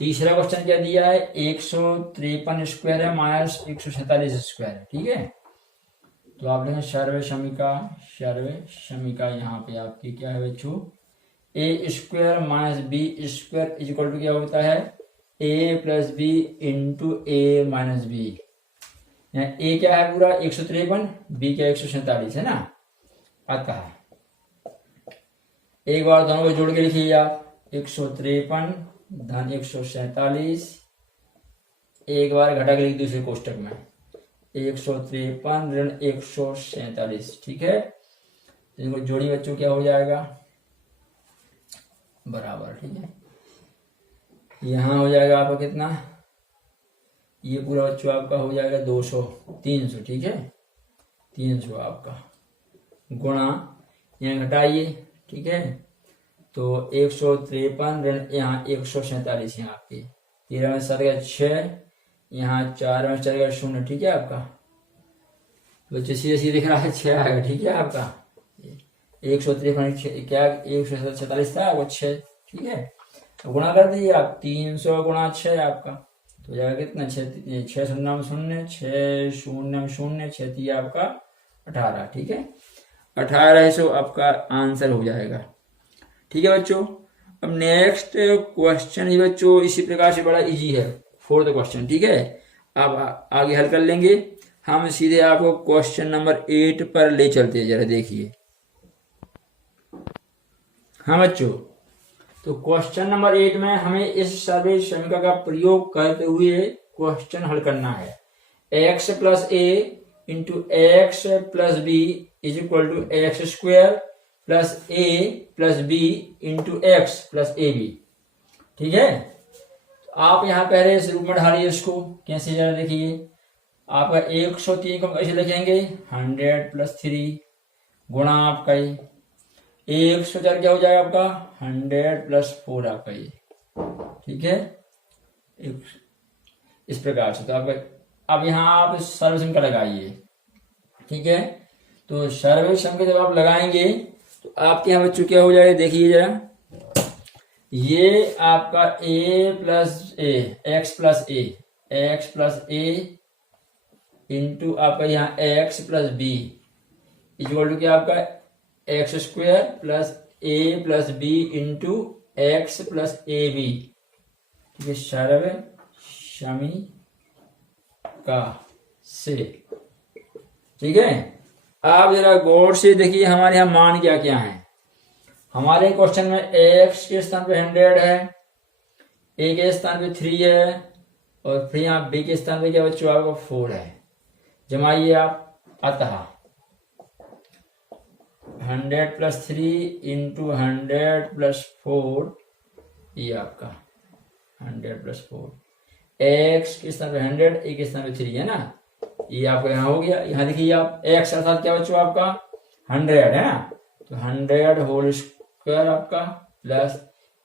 तीसरा क्वेश्चन क्या दिया है, 153 स्क्वायर है माइनस 147 स्क्वायर है, ठीक है। तो आप लिखें सर्व समीका यहाँ पे आपकी क्या है बच्चों, a square minus B square equal to क्या होता है, a plus B into A minus B. A क्या है पूरा 153, बी क्या 147 है ना। अतः एक बार दोनों को जोड़ के लिखिए आप, 153 धन 147, एक बार घटा के लिख दूसरे कोष्टक में 153 ऋण 147, ठीक है। इनको जोड़ी बच्चों क्या हो जाएगा, बराबर, ठीक है। यहाँ हो जाएगा आपका कितना, ये पूरा बच्चों आपका हो जाएगा 300, ठीक है। 300 आपका गुणा, यहाँ घटाइए, ठीक है। तो 153 ऋण यहाँ 147, यहाँ आपके 13 में 7 गया 6, यहाँ 4 में 4 गया 0, ठीक है आपका। बच्चे सीधे सीधे दिख रहा है 6 आएगा, ठीक है आपका। 153 क्या 147 था वो 6, ठीक है। तो गुणा कर दीजिए आप, 300 गुणा 6 आपका, तो जाएगा कितना 6 शून्य 0, 6 शून्य 0, 6 3 आपका 18, ठीक है। 1800 आपका आंसर हो जाएगा, ठीक है बच्चों। अब नेक्स्ट क्वेश्चन ही बच्चों इसी प्रकार से बड़ा इजी है, 4th क्वेश्चन, ठीक है। अब आगे हल कर लेंगे हम, सीधे आपको क्वेश्चन नंबर 8 पर ले चलते हैं, जरा देखिए। हाँ बच्चों, तो क्वेश्चन नंबर 8 में हमें इस सर्व समीकरण का प्रयोग करते हुए क्वेश्चन हल करना है। x plus a into x plus b is equal to x square plus a plus B into x plus a b, ठीक है। तो आप यहाँ पहले इस रूप में ढालिए इसको, कैसे जरा देखिए। आपका 103 को कैसे लिखेंगे, 100 प्लस 3 गुणा आपका 104 क्या हो जाएगा आपका 100 प्लस 4 आपका ये, ठीक है। इस प्रकार से तो आपका, अब यहाँ आप सर्वसम का लगाइए, ठीक है। तो सर्वसम का जब आप लगाएंगे तो आपके यहाँ बच्चों क्या हो जाएगा, देखिए जरा। ये आपका a plus a x plus a into आपका यहाँ x plus b equal to क्या आपका x square plus a plus B into x plus a b, ठीक है। सर्व समीका से, ठीक है। आप जरा गौर से देखिए हमारे यहाँ मान क्या क्या है। हमारे क्वेश्चन में x के स्थान पे 100 है, a के स्थान पे 3 है, और फिर यहाँ b के स्थान पे क्या बच्चों आपका 4 है। जमाइए आप, अतः 100 प्लस 3 इंटू 100 प्लस 4, ये आपका 100 प्लस 4, x के स्थान पे 100, a के स्थान पे 3 है ना। ये आपका यहाँ हो गया। यहाँ देखिए आप x अर्थात क्या बच्चों आपका 100 है ना, तो 100 होल स्क्वायर आपका plus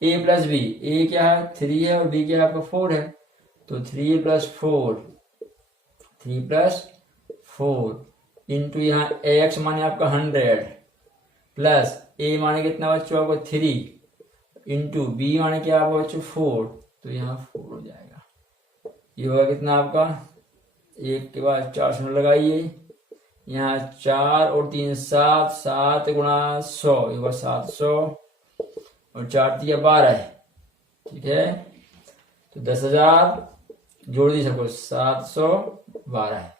a plus B, a क्या है 3 है और b क्या है आपका 4 है, तो 3 प्लस 4 इंटू यहाँ x माने आपका 100 प्लस a माने कितना बच्चों आपको 3 इंटू b माने क्या आपका बच्चों 4, तो यहाँ 4 हो जाएगा। ये होगा कितना आपका, एक के बाद 4 शून्य लगाइए, यहाँ 4 और 3 7, 7 गुणा 100 ये 700, और 4 3 12 है, ठीक है। तो 10,000 जोड़ दी सबको 712 है,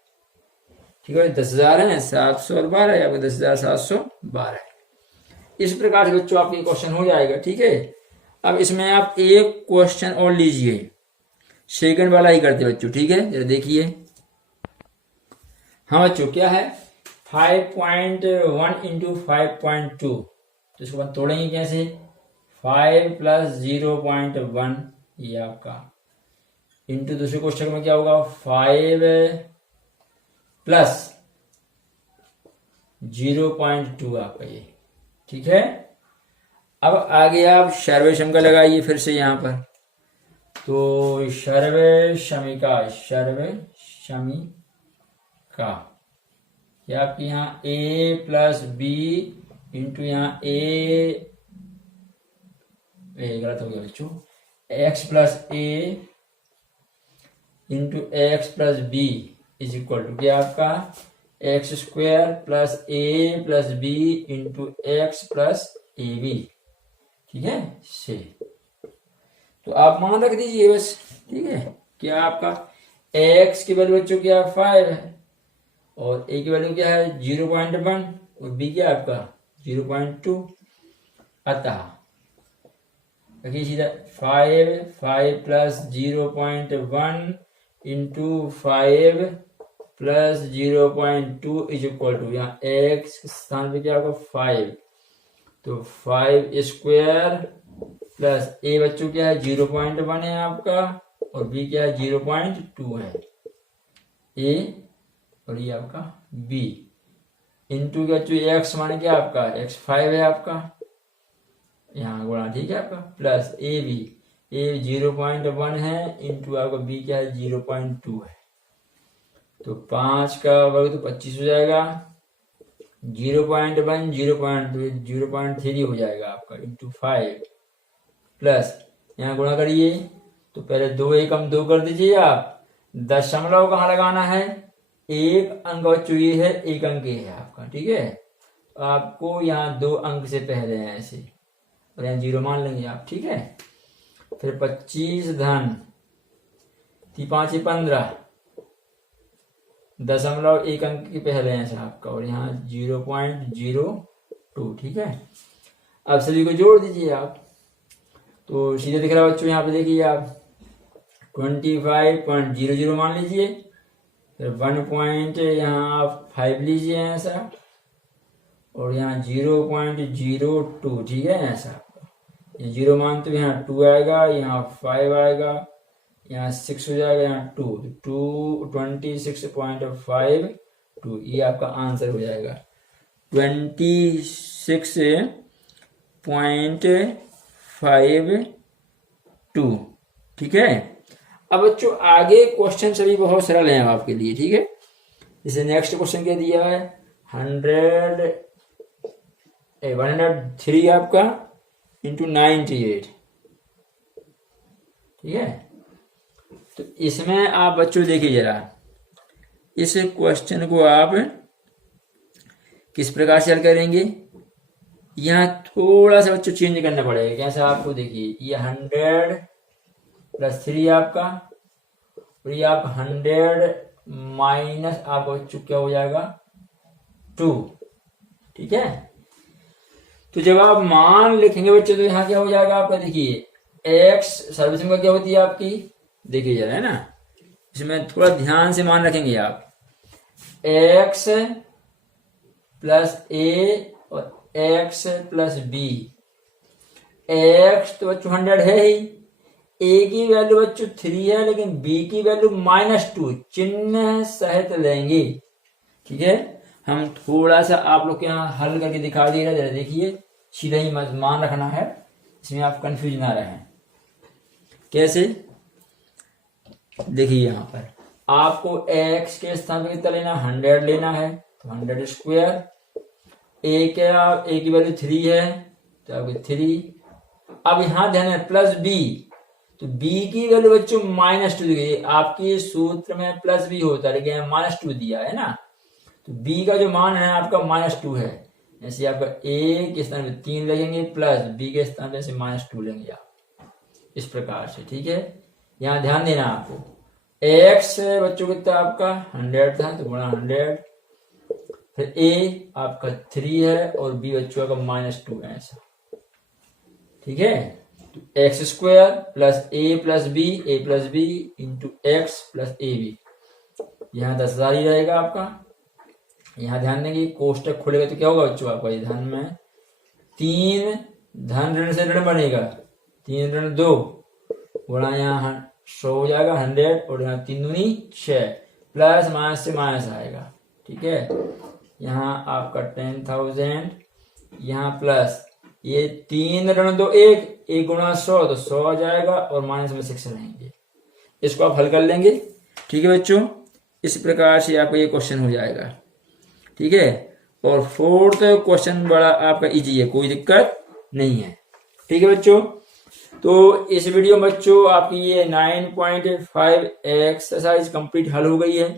ठीक है। 10,000 है, 700 और 12 है, आपको 10,712 है। इस प्रकार से बच्चों आपके क्वेश्चन हो जाएगा, ठीक है। अब इसमें आप एक क्वेश्चन और लीजिए, सेकंड वाला ही करते बच्चों, ठीक है। जरा देखिए। हाँ बच्चों, क्या है 5.1 इंटू 5.2, तो इसको अपन तोड़ेंगे कैसे। 5 प्लस 0.1 ये आपका, इंटू दूसरे क्वेश्चन में क्या होगा 5 प्लस 0.2 आपका ये, ठीक है। अब आगे आप सर्वे सम का लगाइए फिर से यहां पर। तो सर्वे समीका ये आपकी यहाँ ए प्लस बी इंटू यहाँ ए गलत हो गया बच्चों, x plus a into x plus b is equal to क्या आपका x square plus a plus B into x plus a b, ठीक है से। तो आप मान रख दीजिए बस, ठीक है। क्या आपका एक्स की वैल्यू बच्चों क्या 5 है और ए की वैल्यू क्या है 0.1 और बी क्या आपका 0.2। अतः देखिए सीधा 5 plus 0.1 into 5 plus 0.2 is equal to यहाँ एक्स स्थान पे क्या होगा 5, तो 5 स्क्वायर प्लस ए बच्चों क्या है 0.1 है आपका और बी क्या है 0.2 है ए और ये आपका बी इंटू क्या एक्स माने क्या आपका एक्स 5 है आपका यहाँ गुणा, ठीक है आपका प्लस ए बी ए 0.1 है इंटू आपका बी क्या है 0.2 है। तो 5 का वर्ग तो 25 हो जाएगा, 0.1 0.2 0.3 हो जाएगा आपका इंटू 5 प्लस यहाँ गुणा करिए। तो पहले 2 एकम 2 कर दीजिए आप, दशमलव कहाँ लगाना है, एक अंक बच्चों ये है, एक अंक ये है आपका, ठीक है। तो आपको यहाँ 2 अंक से पहले हैं ऐसे और यहाँ 0 मान लेंगे आप, ठीक है। फिर 25 धन 5 15 दशमलव एक अंक के पहले हैं आपका और यहाँ 0.02, ठीक है। अब सभी को जोड़ दीजिए आप, तो सीधे दिख रहा है बच्चों यहाँ पे देखिए आप 25.00 मान लीजिए, फिर 1 पॉइंट यहाँ आप 5 लीजिए ऐसा और यहाँ 0.02, ठीक है ऐसा। ये 0 मान तो यहाँ 2 आएगा, यहाँ 5 आएगा, यहाँ 6 हो जाएगा, यहाँ 2 26.52 ये आपका आंसर हो जाएगा 26.52, ठीक है। अब बच्चों आगे क्वेश्चन सभी बहुत सरल हैं आपके लिए, ठीक है। जैसे नेक्स्ट क्वेश्चन क्या दिया है 103 आपका इंटू 98, ठीक है। तो इसमें आप बच्चों देखिए जरा, इस क्वेश्चन को आप किस प्रकार से हल करेंगे। यहाँ थोड़ा सा बच्चों चेंज करना पड़ेगा, कैसा आपको देखिए ये 100 प्लस 3 आपका और ये आप 100 माइनस आपका बच्चों क्या हो जाएगा 2, ठीक है। तो जब आप मान लिखेंगे बच्चों तो यहाँ क्या हो जाएगा आपका देखिए एक्स सर्विसिंग का क्या होती है आपकी, देखिए जरा है ना, इसमें थोड़ा ध्यान से मान रखेंगे आप एक्स प्लस ए और एक्स प्लस बी। एक्स तो बच्चों 100 है ही, ए की वैल्यू बच्चों 3 है लेकिन बी की वैल्यू -2 चिन्ह सहित लेंगे, ठीक है। हम थोड़ा सा आप लोग के यहाँ हल करके दिखा दिए जरा देखिए, सीधा ही मान रखना है, इसमें आप कंफ्यूज ना रहें। कैसे देखिए यहाँ पर आपको x के स्थान पर कितना लेना 100 लेना है, तो 100 स्क्वायर ए की वैल्यू 3 है तो आपके 3। अब यहाँ ध्यान है प्लस बी, तो b की वैल्यू बच्चों -2 दी गई, आपके सूत्र में प्लस बी होता है लेकिन -2 दिया है ना, तो b का जो मान है आपका -2 है। ऐसे आपका a के स्थान पे 3 लगेंगे प्लस b के स्थान पे -2 लेंगे आप, इस प्रकार से, ठीक है। यहाँ ध्यान देना आपको, x बच्चों कितना आपका 100 था तो गुणा 100, फिर a आपका 3 है और b बच्चों का -2 है, ऐसा, ठीक है। तो x square plus a plus B into x plus a b, यहाँ 10,000 ही रहेगा आपका। यहाँ ध्यान देंगे कोष्टक खुलेगा तो क्या होगा बच्चों आपका, ये ध्यान में 3 धन ऋण से ऋण बनेगा, 3 ऋण 2 गुणा यहाँ 100 हो जाएगा 100 और यहाँ 3 दूनी 6 प्लस माइनस से माइनस आएगा, ठीक है। यहाँ आपका 10,000, यहाँ प्लस ये 3 ऋण 2 1 गुणा 100 तो 100 आ जाएगा और माइनस में 6 रहेंगे, इसको आप हल कर लेंगे, ठीक है बच्चों। इस प्रकार से आपका ये क्वेश्चन हो जाएगा, ठीक है। और 4th क्वेश्चन बड़ा आपका इजी है, कोई दिक्कत नहीं है, ठीक है बच्चों। तो इस वीडियो में बच्चों आपकी ये 9.5 एक्सरसाइज कंप्लीट हल हो गई है।